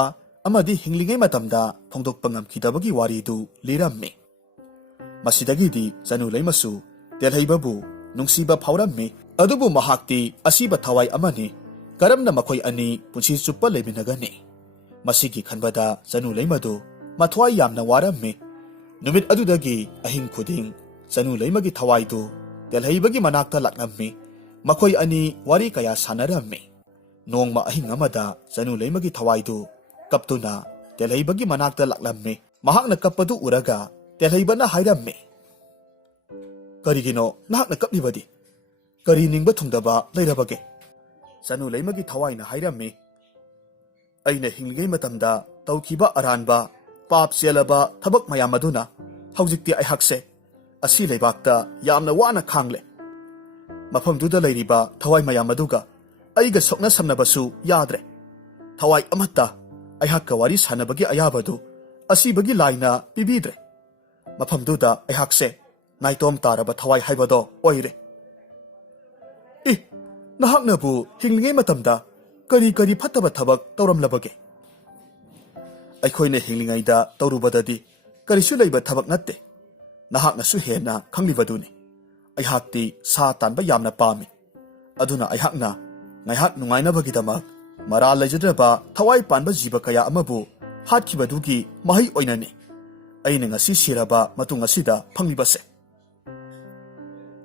ꯑꯃꯗꯤ ꯍꯤꯡꯂꯤꯉꯩ ꯃꯇꯝꯗ ꯐꯣꯡꯗꯣꯛꯄ ꯉꯝꯈꯤꯗꯕꯒꯤ ꯋꯥꯔꯤꯗꯨ ꯂꯤꯔꯝꯃꯤ꯫ ꯃꯁꯤꯗꯒꯤꯗꯤ ꯆꯅꯨ ꯂꯩꯃꯁꯨ ꯇꯦꯜꯍꯩꯕꯕꯨ ꯅꯨꯡꯁꯤꯕ ꯐꯥꯎꯔꯝꯃꯤ꯫ ꯑꯗꯨꯕꯨ ꯃꯍꯥꯛꯇꯤ ꯑꯁꯤꯕ ꯊꯋꯥꯏ ꯑꯃꯅꯤ꯫ ꯀꯔꯝꯅ ꯃꯈꯣꯏ ꯑꯅꯤ ꯄꯨꯟꯁꯤ ꯆꯨꯞꯄ ꯂꯩꯃꯤꯟꯅꯒꯅꯤ? ꯃꯁꯤꯒꯤ ꯈꯟꯕꯗ ꯆꯅꯨ ꯂꯩꯃꯗꯨ ꯃꯊ꯭ꯋꯥꯏ ꯌꯥꯝꯅ ꯋꯥꯔꯝꯃꯤ꯫ ꯅꯨꯃꯤꯠ ꯑꯗꯨꯗꯒꯤ ꯑꯍꯤꯡ ꯈꯨꯗꯤꯡ ꯆꯅꯨ ꯂꯩꯃꯒꯤ ꯊꯋꯥꯏꯗꯨ ꯇꯦꯜꯍꯩꯕꯒꯤ ꯃꯅꯥꯛꯇ ꯂꯥꯛꯂꯝꯃꯤ꯫ ꯃꯈꯣꯏ ꯑꯅꯤ ꯋꯥꯔꯤ ꯀꯌꯥ ꯁꯥꯟꯅꯔꯝꯃꯤ꯫ ꯅꯣꯡꯃ ꯑꯍꯤꯡ ꯑꯃꯗ ꯆꯅꯨ ꯂꯩꯃꯒꯤ ꯊꯋꯥꯏꯗꯨ ꯀꯞꯇꯨꯅ ꯇꯦꯜꯍꯩꯕꯒꯤ ꯃꯅꯥꯛꯇ ꯂꯥꯛꯂꯝꯃꯤ꯫ ꯃꯍꯥꯛꯅ ꯀꯞꯄꯗꯨ ꯎꯔꯒ ꯇꯦꯜꯍꯩꯕꯅ ꯍꯥꯏꯔꯝꯃꯤ, ꯀꯔꯤꯒꯤꯅꯣ ꯅꯍꯥꯛꯅ ꯀꯞꯂꯤꯕꯗꯤ? ꯀꯔꯤ ꯅꯤꯡꯕ ꯊꯨꯡꯗꯕ ꯂꯩꯔꯕꯒꯦ? ꯁꯅꯨ ꯂꯩꯃꯒꯤ ꯊꯋꯥꯏꯅ ꯍꯥꯏꯔꯝꯃꯤ, ꯑꯩꯅ ꯍꯤꯡꯂꯤꯉꯩ ꯃꯇꯝꯗ ꯇꯧꯈꯤꯕ ꯑꯔꯥꯟꯕ, ꯄꯥꯞ ꯆꯦꯜꯂꯕ ꯊꯕꯛ ꯃꯌꯥꯝ ꯑꯗꯨꯅ ꯍꯧꯖꯤꯛꯇꯤ ꯑꯩꯍꯥꯛꯁꯦ ꯑꯁꯤ ꯂꯩꯕꯥꯛꯇ ꯌꯥꯝꯅ ꯋꯥꯅ ꯈꯥꯡꯂꯦ꯫ ꯃꯐꯝꯗꯨꯗ ꯂꯩꯔꯤꯕ ꯊꯋꯥꯏ ꯃꯌꯥꯝ ꯑꯗꯨꯒ ꯑꯩꯒ ꯁꯣꯛꯅ ꯁꯝꯅꯕꯁꯨ ꯌꯥꯗ꯭ꯔꯦ꯫ ꯊꯋꯥꯏ ꯑꯃꯠꯇ ꯑꯩꯍꯥꯛꯀ ꯋꯥꯔꯤ ꯁꯥꯟꯅꯕꯒꯤ ꯑꯌꯥꯕꯗꯨ ꯑꯁꯤꯕꯒꯤ ꯂꯥꯏꯅ ꯄꯤꯕꯤꯗ꯭ꯔꯦ꯫ ꯃꯐꯝꯗꯨꯗ ꯑꯩꯍꯥꯛꯁꯦ ꯅꯥꯏꯇꯣꯝ ꯇꯥꯔꯕ ꯊꯋꯥꯏ ꯍꯥꯏꯕꯗꯣ ꯑꯣꯏꯔꯦ꯫ ꯅꯍꯥꯛꯅꯕꯨ ꯍꯤꯡꯂꯤꯉꯩ ꯃꯇꯝꯗ ꯀꯔꯤ ꯀꯔꯤ ꯐꯠꯇꯕ ꯊꯕꯛ ꯇꯧꯔꯝꯂꯕꯒꯦ? ꯑꯩꯈꯣꯏꯅ ꯍꯤꯡꯂꯤꯉꯩꯗ ꯇꯧꯔꯨꯕꯗꯗꯤ ꯀꯔꯤꯁꯨ ꯂꯩꯕ ꯊꯕꯛ ꯅꯠꯇꯦ꯫ ꯅꯍꯥꯛꯅꯁꯨ ꯍꯦꯟꯅ ꯈꯪꯂꯤꯕꯗꯨꯅꯤ꯫ ꯑꯩꯍꯥꯛꯇꯤ ꯁꯥ ꯇꯥꯟꯕ ꯌꯥꯝꯅ ꯄꯥꯝꯃꯤ꯫ ꯑꯗꯨꯅ ꯑꯩꯍꯥꯛꯅ ꯉꯥꯏꯍꯥꯛ ꯅꯨꯡꯉꯥꯏꯅꯕꯒꯤꯗꯃꯛ ꯃꯔꯥꯜ ꯂꯩꯖꯗ꯭ꯔꯕ ꯊꯋꯥꯏ ꯄꯥꯟꯕ ꯖꯤꯕ ꯀꯌꯥ ꯑꯃꯕꯨ ꯍꯥꯠꯈꯤꯕꯗꯨꯒꯤ ꯃꯍꯩ ꯑꯣꯏꯅꯅꯤ ꯑꯩꯅ ꯉꯁꯤ ꯁꯤꯔꯕ ꯃꯇꯨꯡ ꯑꯁꯤꯗ ꯐꯪꯂꯤꯕꯁꯦ꯫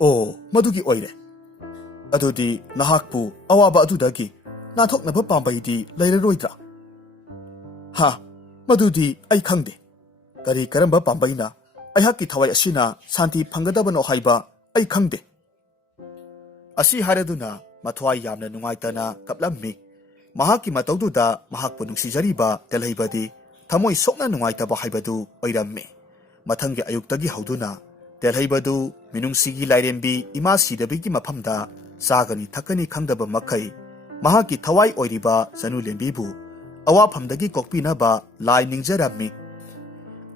ꯑꯣ, ꯃꯗꯨꯒꯤ ꯑꯣꯏꯔꯦ꯫ ꯑꯗꯨꯗꯤ ꯅꯍꯥꯛꯄꯨ ꯑꯋꯥꯕ ꯑꯗꯨꯗꯒꯤ ꯅꯥꯟꯊꯣꯛꯅꯕ ꯄꯥꯝꯕꯩꯗꯤ ꯂꯩꯔꯔꯣꯏꯗ꯭ꯔꯥ? ꯃꯗꯨꯗꯤ ꯑꯩ ꯈꯪꯗꯦ꯫ ꯀꯔꯤ ꯀꯔꯝꯕ ꯄꯥꯝꯕꯩꯅ ꯑꯩꯍꯥꯛꯀꯤ ꯊꯋꯥꯏ ꯑꯁꯤꯅ ꯁꯥꯟꯇꯤ ꯐꯪꯒꯗꯕꯅꯣ ꯍꯥꯏꯕ ꯑꯩ ꯈꯪꯗꯦ꯫ ꯑꯁꯤ ꯍꯥꯏꯔꯗꯨꯅ ꯃꯊ꯭ꯋꯥꯏ ꯌꯥꯝꯅ ꯅꯨꯡꯉꯥꯏꯇꯅ ꯀꯞꯂꯝꯃꯤ꯫ ꯃꯍꯥꯛꯀꯤ ꯃꯇꯧꯗꯨꯗ ꯃꯍꯥꯛꯄꯨ ꯅꯨꯡꯁꯤꯖꯔꯤꯕ ꯇꯦꯜꯍꯩꯕꯗꯤ ꯊꯃꯣꯏ ꯁꯣꯛꯅ ꯅꯨꯡꯉꯥꯏꯇꯕ ꯍꯥꯏꯕꯗꯨ ꯑꯣꯏꯔꯝꯃꯤ꯫ ꯃꯊꯪꯒꯤ ꯑꯌꯨꯛꯇꯒꯤ ꯍꯧꯗꯨꯅ ꯇꯦꯜꯍꯩꯕꯗꯨ ꯃꯤꯅꯨꯡꯁꯤꯒꯤ ꯂꯥꯏꯔꯦꯝꯕꯤ ꯏꯃꯥ ꯁꯤꯗꯕꯤꯒꯤ ꯃꯐꯝꯗ ꯆꯥꯒꯅꯤ ꯊꯛꯀꯅꯤ ꯈꯪꯗꯕ ꯃꯈꯩ ꯃꯍꯥꯛꯀꯤ ꯊꯋꯥꯏ ꯑꯣꯏꯔꯤꯕ ꯁꯅꯨ ꯂꯦꯝꯕꯤꯕꯨ ꯑꯋꯥꯐꯝꯗꯒꯤ ꯀꯣꯛꯄꯤꯅꯕ ꯂꯥꯏ ꯅꯤꯡꯖꯔꯝꯃꯤ꯫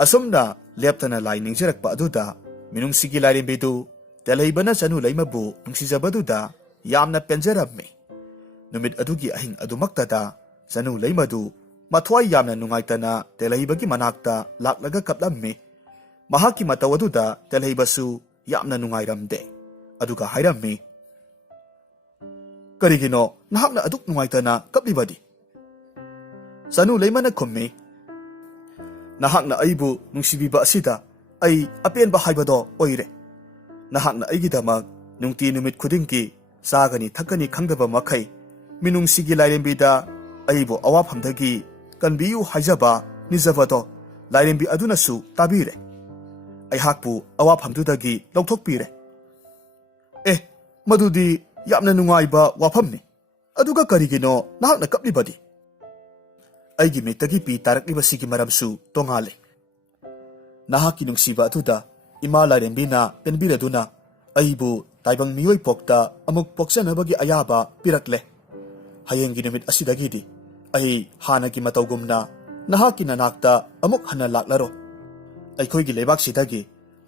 ꯑꯁꯨꯝꯅ ꯂꯦꯞꯇꯅ ꯂꯥꯏ ꯅꯤꯡꯖꯔꯛꯄ ꯑꯗꯨꯗ ꯃꯤꯅꯨꯡꯁꯤꯒꯤ ꯂꯥꯏꯔꯦꯝꯕꯤꯗꯨ ꯇꯦꯜꯍꯩꯕꯅ ꯁꯅꯨ ꯂꯩꯃꯕꯨ ꯅꯨꯡꯁꯤꯖꯕꯗꯨꯗ ꯌꯥꯝꯅ ꯄꯦꯟꯖꯔꯝꯃꯤ꯫ ꯅꯨꯃꯤꯠ ꯑꯗꯨꯒꯤ ꯑꯍꯤꯡ ꯑꯗꯨꯃꯛꯇꯗ ꯁꯅꯨ ꯂꯩꯃꯗꯨ ꯃꯊ꯭ꯋꯥꯏ ꯌꯥꯝꯅ ꯅꯨꯡꯉꯥꯏꯇꯅ ꯇꯦꯜꯍꯩꯕꯒꯤ ꯃꯅꯥꯛꯇ ꯂꯥꯛꯂꯒ ꯀꯞꯂꯝꯃꯤ꯫ ꯃꯍꯥꯛꯀꯤ ꯃꯇꯧ ꯑꯗꯨꯗ ꯇꯦꯜꯍꯩꯕꯁꯨ ꯌꯥꯝꯅ ꯅꯨꯡꯉꯥꯏꯔꯝꯗꯦ꯫ ꯑꯗꯨꯒ ꯍꯥꯏꯔꯝꯃꯤ, ꯀꯔꯤꯒꯤꯅꯣ ꯅꯍꯥꯛꯅ ꯑꯗꯨꯛ ꯅꯨꯡꯉꯥꯏꯇꯅ ꯀꯞꯂꯤꯕꯗꯤ? ꯁꯅꯨ ꯂꯩꯃꯅ ꯈꯨꯝꯃꯤ, ꯅꯍꯥꯛꯅ ꯑꯩꯕꯨ ꯅꯨꯡꯁꯤꯕꯤꯕ ꯑꯁꯤꯗ ꯑꯩ ꯑꯄꯦꯟꯕ ꯍꯥꯏꯕꯗꯣ ꯑꯣꯏꯔꯦ꯫ ꯅꯍꯥꯛꯅ ꯑꯩꯒꯤꯗꯃꯛ ꯅꯨꯡꯇꯤ ꯅꯨꯃꯤꯠ ꯈꯨꯗꯤꯡꯒꯤ ꯆꯥꯒꯅꯤ ꯊꯛꯀꯅꯤ ꯈꯪꯗꯕ ꯃꯈꯩ ꯃꯤꯅꯨꯡꯁꯤꯒꯤ ꯂꯥꯏꯔꯦꯝꯕꯤꯗ ꯑꯩꯕꯨ ꯑꯋꯥꯐꯝꯗꯒꯤ ꯀꯟꯕꯤꯌꯨ ꯍꯥꯏꯖꯕ ꯅꯤꯖꯕꯗꯣ ꯂꯥꯏꯔꯦꯝꯕꯤ ꯑꯗꯨꯅꯁꯨ ꯇꯥꯕꯤꯔꯦ꯫ ꯑꯩꯍꯥꯛꯄꯨ ꯑꯋꯥꯐꯝꯗꯨꯗꯒꯤ ꯂꯧꯊꯣꯛꯄꯤꯔꯦ꯫ ꯃꯗꯨꯗꯤ ꯌꯥꯝꯅ ꯅꯨꯡꯉꯥꯏꯕ ꯋꯥꯐꯝꯅꯤ꯫ ꯑꯗꯨꯒ ꯀꯔꯤꯒꯤꯅꯣ ꯅꯍꯥꯛꯅ ꯀꯞꯂꯤꯕꯗꯤ? ꯑꯩꯒꯤ ꯃꯤꯠꯇꯒꯤ ꯄꯤ ꯇꯥꯔꯛꯂꯤꯕꯁꯤꯒꯤ ꯃꯔꯝꯁꯨ ꯇꯣꯉꯥꯜꯂꯦ꯫ ꯅꯍꯥꯛꯀꯤ ꯅꯨꯡꯁꯤꯕ ꯑꯗꯨꯗ ꯏꯃꯥ ꯂꯥꯏꯔꯦꯝꯕꯤꯅ ꯄꯦꯟꯕꯤꯔꯗꯨꯅ ꯑꯩꯕꯨ ꯇꯥꯏꯕꯪ ꯃꯤꯑꯣꯏ ꯄꯣꯛꯇ ꯑꯃꯨꯛ ꯄꯣꯛꯆꯅꯕꯒꯤ ꯑꯌꯥꯕ ꯄꯤꯔꯛꯂꯦ꯫ ꯍꯌꯦꯡꯒꯤ ꯅꯨꯃꯤꯠ ꯑꯁꯤꯗꯒꯤꯗꯤ ꯑꯩ ꯍꯥꯟꯅꯒꯤ ꯃꯇꯧꯒꯨꯝꯅ ꯅꯍꯥꯛꯀꯤ ꯅꯅꯥꯛꯇ ꯑꯃꯨꯛ ꯍꯟꯅ ꯂꯥꯛꯂꯔꯣꯏ꯫ ꯑꯩꯈꯣꯏꯒꯤ ꯂꯩꯕꯥꯛꯁꯤꯗꯒꯤ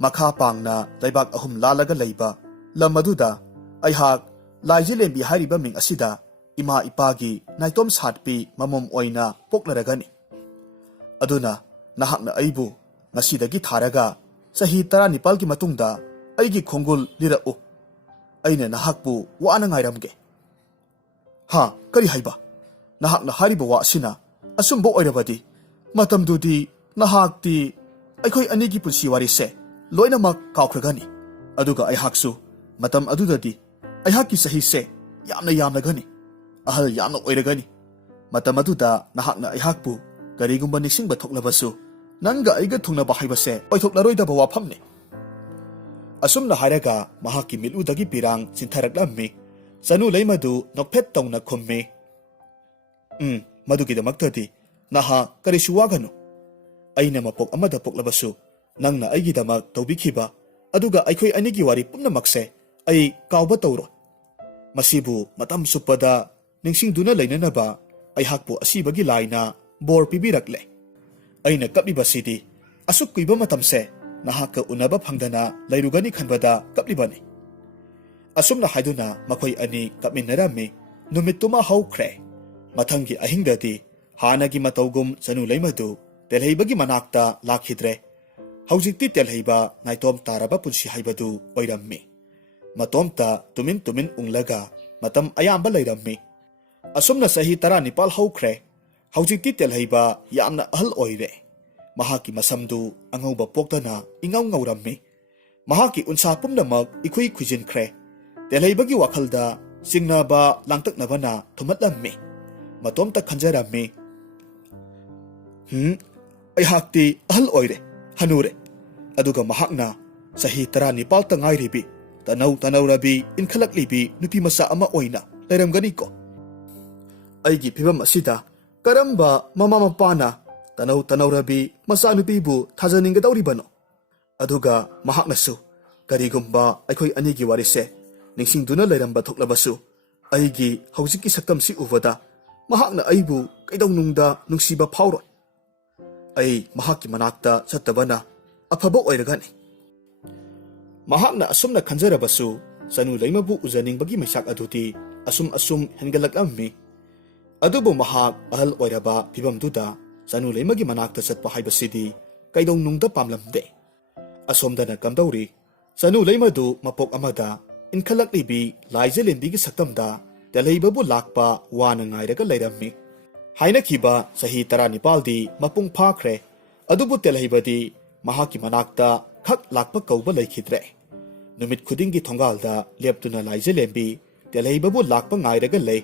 ꯃꯈꯥ ꯄꯥꯡꯅ ꯂꯩꯕꯥꯛ 3 ꯂꯥꯜꯂꯒ ꯂꯩꯕ ꯂꯝ ꯑꯗꯨꯗ ꯑꯩꯍꯥꯛ ꯂꯥꯏꯖꯂꯦꯝꯕꯤ ꯍꯥꯏꯔꯤꯕ ꯃꯤꯡ ꯑꯁꯤꯗ ꯏꯃꯥ ꯏꯄꯥꯒꯤ ꯅꯥꯏꯇꯣꯝ ꯁꯥꯠꯄꯤ ꯃꯃꯣꯝ ꯑꯣꯏꯅ ꯄꯣꯛꯂꯔꯒꯅꯤ꯫ ꯑꯗꯨꯅ ꯅꯍꯥꯛꯅ ꯑꯩꯕꯨ ꯉꯁꯤꯗꯒꯤ ꯊꯥꯔꯒ ꯆꯍꯤ 19ꯒꯤ ꯃꯇꯨꯡꯗ ꯑꯩꯒꯤ ꯈꯣꯡꯒꯨꯜ ꯂꯤꯔꯛꯎ꯫ ꯑꯩꯅ ꯅꯍꯥꯛꯄꯨ ꯋꯥꯅ ꯉꯥꯏꯔꯝꯒꯦ꯫ ꯀꯔꯤ ꯍꯥꯏꯕ? ꯅꯍꯥꯛꯅ ꯍꯥꯏꯔꯤꯕ ꯋꯥ ꯑꯁꯤꯅ ꯑꯆꯨꯝꯕ ꯑꯣꯏꯔꯕꯗꯤ ꯃꯇꯝꯗꯨꯗꯤ ꯅꯍꯥꯛꯇꯤ ꯑꯩꯈꯣꯏ ꯑꯅꯤꯒꯤ ꯄꯨꯟꯁꯤ ꯋꯥꯔꯤꯁꯦ ꯂꯣꯏꯅꯃꯛ ꯀꯥꯎꯈ꯭ꯔꯒꯅꯤ꯫ ꯑꯗꯨꯒ ꯑꯩꯍꯥꯛꯁꯨ ꯃꯇꯝ ꯑꯗꯨꯗꯗꯤ ꯑꯩꯍꯥꯛꯀꯤ ꯆꯍꯤꯁꯦ ꯌꯥꯝꯅ ꯌꯥꯝꯂꯒꯅꯤ, ꯑꯍꯜ ꯌꯥꯝꯅ ꯑꯣꯏꯔꯒꯅꯤ꯫ ꯃꯇꯝ ꯑꯗꯨꯗ ꯅꯍꯥꯛꯅ ꯑꯩꯍꯥꯛꯄꯨ ꯀꯔꯤꯒꯨꯝꯕ ꯅꯤꯡꯁꯤꯡꯕ ꯊꯣꯛꯂꯕꯁꯨ ꯅꯪꯒ ꯑꯩꯒ ꯊꯨꯡꯅꯕ ꯍꯥꯏꯕꯁꯦ ꯑꯣꯏꯊꯣꯛꯂꯔꯣꯏꯗꯕ ꯋꯥꯐꯝꯅꯤ꯫ ꯑꯁꯨꯝꯅ ꯍꯥꯏꯔꯒ ꯃꯍꯥꯛꯀꯤ ꯃꯤꯠꯂꯨꯗꯒꯤ ꯄꯤꯔꯥꯡ ꯆꯤꯟꯊꯔꯛꯂꯝꯃꯤ꯫ ꯁꯅꯨ ꯂꯩꯃꯗꯨ ꯅꯣꯛꯐꯦꯠ ꯇꯧꯅ ꯈꯨꯝꯃꯤ, ꯃꯗꯨꯒꯤꯗꯃꯛꯇꯗꯤ ꯅꯍꯥꯛ ꯀꯔꯤꯁꯨ ꯋꯥꯒꯅꯨ꯫ ꯑꯩꯅ ꯃꯄꯣꯛ ꯑꯃꯗ ꯄꯣꯛꯂꯕꯁꯨ ꯅꯪꯅ ꯑꯩꯒꯤꯗꯃꯛ ꯇꯧꯕꯤꯈꯤꯕ ꯑꯗꯨꯒ ꯑꯩꯈꯣꯏ ꯑꯅꯤꯒꯤ ꯋꯥꯔꯤ ꯄꯨꯝꯅꯃꯛꯁꯦ ꯑꯩ ꯀꯥꯎꯕ ꯇꯧꯔꯣꯏ꯫ ꯃꯁꯤꯕꯨ ꯃꯇꯝ ꯆꯨꯞꯄꯗ ꯅꯤꯡꯁꯤꯡꯗꯨꯅ ꯂꯩꯅꯅꯕ ꯑꯩꯍꯥꯛꯄꯨ ꯑꯁꯤꯕꯒꯤ ꯂꯥꯏꯅ ꯕꯣꯔ ꯄꯤꯕꯤꯔꯛꯂꯦ꯫ ꯑꯩꯅ ꯀꯞꯂꯤꯕꯁꯤꯗꯤ ꯑꯁꯨꯛ ꯀꯨꯏꯕ ꯃꯇꯝꯁꯦ ꯅꯍꯥꯛꯀ ꯎꯅꯕ ꯐꯪꯗꯅ ꯂꯩꯔꯨꯒꯅꯤ ꯈꯟꯕꯗ ꯀꯞꯂꯤꯕꯅꯤ꯫ ꯑꯁꯨꯝꯅ ꯍꯥꯏꯗꯨꯅ ꯃꯈꯣꯏ ꯑꯅꯤ ꯀꯞꯃꯤꯟꯅꯔꯝꯃꯤ꯫ ꯅꯨꯃꯤꯠꯇꯨꯃ ꯍꯧꯈ꯭ꯔꯦ꯫ ꯃꯊꯪꯒꯤ ꯑꯍꯤꯡꯗꯗꯤ ꯍꯥꯟꯅꯒꯤ ꯃꯇꯧꯒꯨꯝ ꯁꯅꯨ ꯂꯩꯃꯗꯨ ꯇꯦꯜꯍꯩꯕꯒꯤ ꯃꯅꯥꯛꯇ ꯂꯥꯛꯈꯤꯗ꯭ꯔꯦ꯫ ꯍꯧꯖꯤꯛꯇꯤ ꯇꯦꯜꯍꯩꯕ ꯅꯥꯏꯇꯣꯝ ꯇꯥꯔꯕ ꯄꯨꯟꯁꯤ ꯍꯥꯏꯕꯗꯨ ꯑꯣꯏꯔꯝꯃꯤ꯫ ꯃꯇꯣꯝꯇ ꯇꯨꯃꯤꯟ ꯇꯨꯃꯤꯟ ꯎꯪꯂꯒ ꯃꯇꯝ ꯑꯌꯥꯝꯕ ꯂꯩꯔꯝꯃꯤ꯫ ꯑꯁꯨꯝꯅ ꯆꯍꯤ 19 ꯍꯧꯈ꯭ꯔꯦ꯫ ꯍꯧꯖꯤꯛꯇꯤ ꯇꯦꯜꯍꯩꯕ ꯌꯥꯝꯅ ꯑꯍꯜ ꯑꯣꯏꯔꯦ꯫ ꯃꯍꯥꯛꯀꯤ ꯃꯁꯝꯗꯨ ꯑꯉꯧꯕ ꯄꯣꯛꯇꯅ ꯏꯉꯧ ꯉꯧꯔꯝꯃꯤ꯫ ꯃꯍꯥꯛꯀꯤ ꯎꯟꯁꯥ ꯄꯨꯝꯅꯃꯛ ꯏꯈꯨꯏ ꯈꯨꯏꯖꯤꯟꯈ꯭ꯔꯦ꯫ ꯇꯦꯜꯍꯩꯕꯒꯤ ꯋꯥꯈꯜꯗ ꯆꯤꯡꯅꯕ ꯂꯥꯡꯇꯛꯅꯕꯅ ꯊꯨꯝꯍꯠꯂꯝꯃꯤ꯫ ꯃꯇꯣꯝꯇ ꯈꯟꯖꯔꯝꯃꯤ, ꯑꯩꯍꯥꯛꯇꯤ ꯑꯍꯜ ꯑꯣꯏꯔꯦ, ꯍꯅꯨꯔꯦ꯫ ꯑꯗꯨꯒ ꯃꯍꯥꯛꯅ Sahi 19 ta ngairibi tanaw rabi inkhalaklibi nupi masa ama oina lairamgani ko. Aigi phibam asida karamba mama mapana tanaw rabi masa nupibu thajaninggadawribano. Aduga mahaknasu karigumba aikhoi anigi warise ningsingduna lairamba thoklabasu aigi haujiki saktamsi ubada mahakna aibu kaidawnungda nungsiba phawroi. Ai mahakki manakta chattabana afaba oiragani. Mahakna asumna khanjarabasu sanu laimabu ujaningbagi maisak aduti asum hengalaklammi. Adubu mahak ahal oiraba phibamduda sanu laimagi manakta chatpa haibasidi kaidawnungda pamlamde. Asomdana kamdawri sanu laimadu mapok amada inkhalaklibi laijelenbigi saktamda telaibabu lakpa wana ngairaga lairammi. Hainakiba sahi 19 mapung phakre adubu telaibadi mahaki manakta khak lakpa kauba laikhidre. Numit khudingi thongalda leptuna laijelembi telaibabu lakpa ngairaga lei.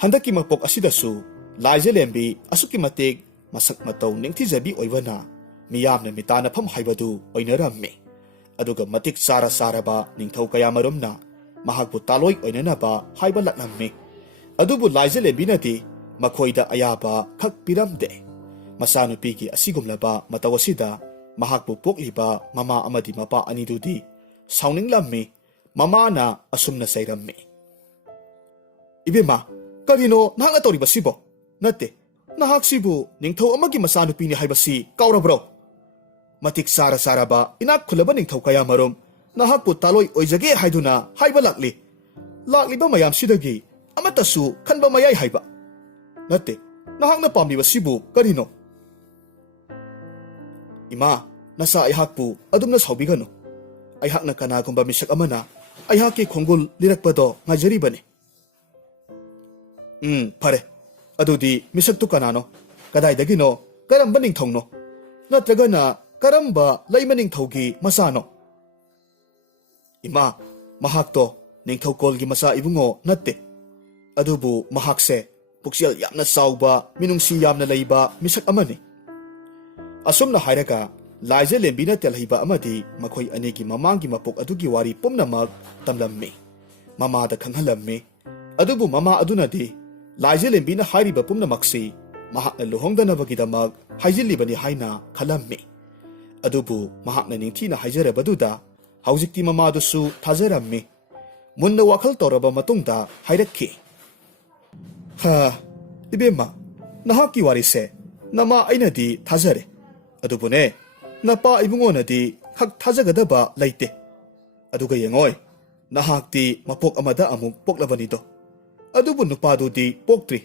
Handaki mapok asidasu laijelembi asuki matik masak matau ningthijabi oibana miyamna mitana pham haibadu oinarammi. Aduga matik saraba ningthau kayamarumna mahakbu taloi oinanaba haiba laklammi. Adubu laijelembi nati makhoida ayaba khak piramde. Masanupigi asigumlaba matawasida mahakbu pokliba mama amadi mapa anidudi sauninglammi. Mama na asumna sayrammi. Ibema, karino nahakna toriba sibo? Nate, nahak sibu ningthau amagi masanupini haibasi kaurabro. Matik saraba inak khulaba ningthau kaya marom nahakbu taloi oijage haiduna haiba lakli. Lakliba mayam sidagi amatasu khanba mayai haiba. Nate, nahakna pamliba sibu karino? Ima, nasa aihakpu adumna saubigano. Aihakna kanagumba misak amana aihaki khongul lirakpado ngajaribani. Pare. Adudi misak tu kanano. Kadaidagino karamba ningthongno. Natragana karamba laima ningthawgi masano. Ima, mahakto ningthawkolgi masa ibungo natte. Adubu mahakse puksiyal yamna sauba minungsi yamna laiba misak amani. Asumna hairaga laijelembina telhiba amadi makhoi anigi mamangi mapok adugi wari pumnamak tamlammi. Mamada khanghalammi. Adubu mama adunadi laijelembina hairiba pumnamaksi mahakna luhongdanabagidamag haijilibani haina khalammi. Adubu mahakna ningthina haijarabaduda haujikti mamadusu thajarammi. Munna wakhal toraba matungda hairakki. Ha, ibema, nahaki warise nama ainadi thajare. Adubune, napa ibungonadi khak thajagadaba laite. Aduga yengoi, nahakti mapok amada amuk poklabanido. Adubu nupadudi poktri.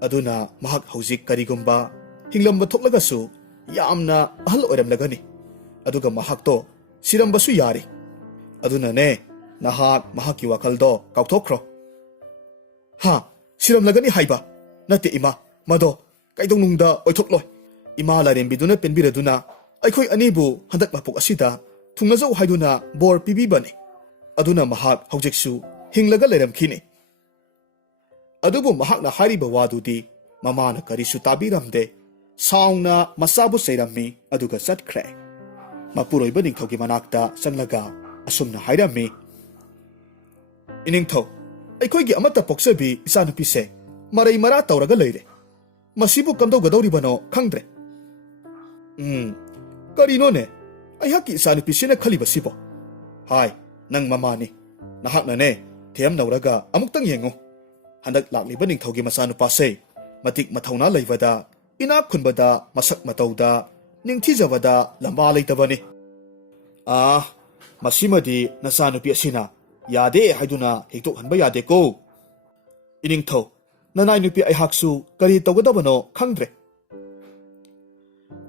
Aduna mahak haujik karigumba hinglamba thoklagasu yamna ahal oiramlagani. Aduga mahakto sirambasu yari. Aduna ne nahak mahaki wakaldo kauthokro. Ha, siramlagani haiba. Nate ima, mado kaidongnungda oithokloi. Ima larembiduna penbiraduna aikhoi anibu handak mapok asida thungnajau haiduna bor pibibani. Aduna mahak haujiksu hinglaga leiramkhini. Adubu mahakna hariba wadudi mamana karisu tabiramde saungna masabu seirammi aduga satkre. Mapuroiba ningthaugi manakta sanglaga asumna hairammi. Iningthau, aikoigi amata poksabi isanupise marai mara tauraga leire. Masibu kamdaugadawribano khangdre. Karino ne? Aihaki isanupise khalibasibo. Hai, nang mamani. Nahakna ne, thiyam nauraga amuktang yengo. Handak lakliba ningthaugi masanupase matik mathauna leibada inak khunbada masak matauda ningthijabada lamba leitabani. Masimadi nasanupi asina yade haiduna hektok hanba yade ko. Iningthau, nanai nupi aihaksu kari tawgadabano khangdre.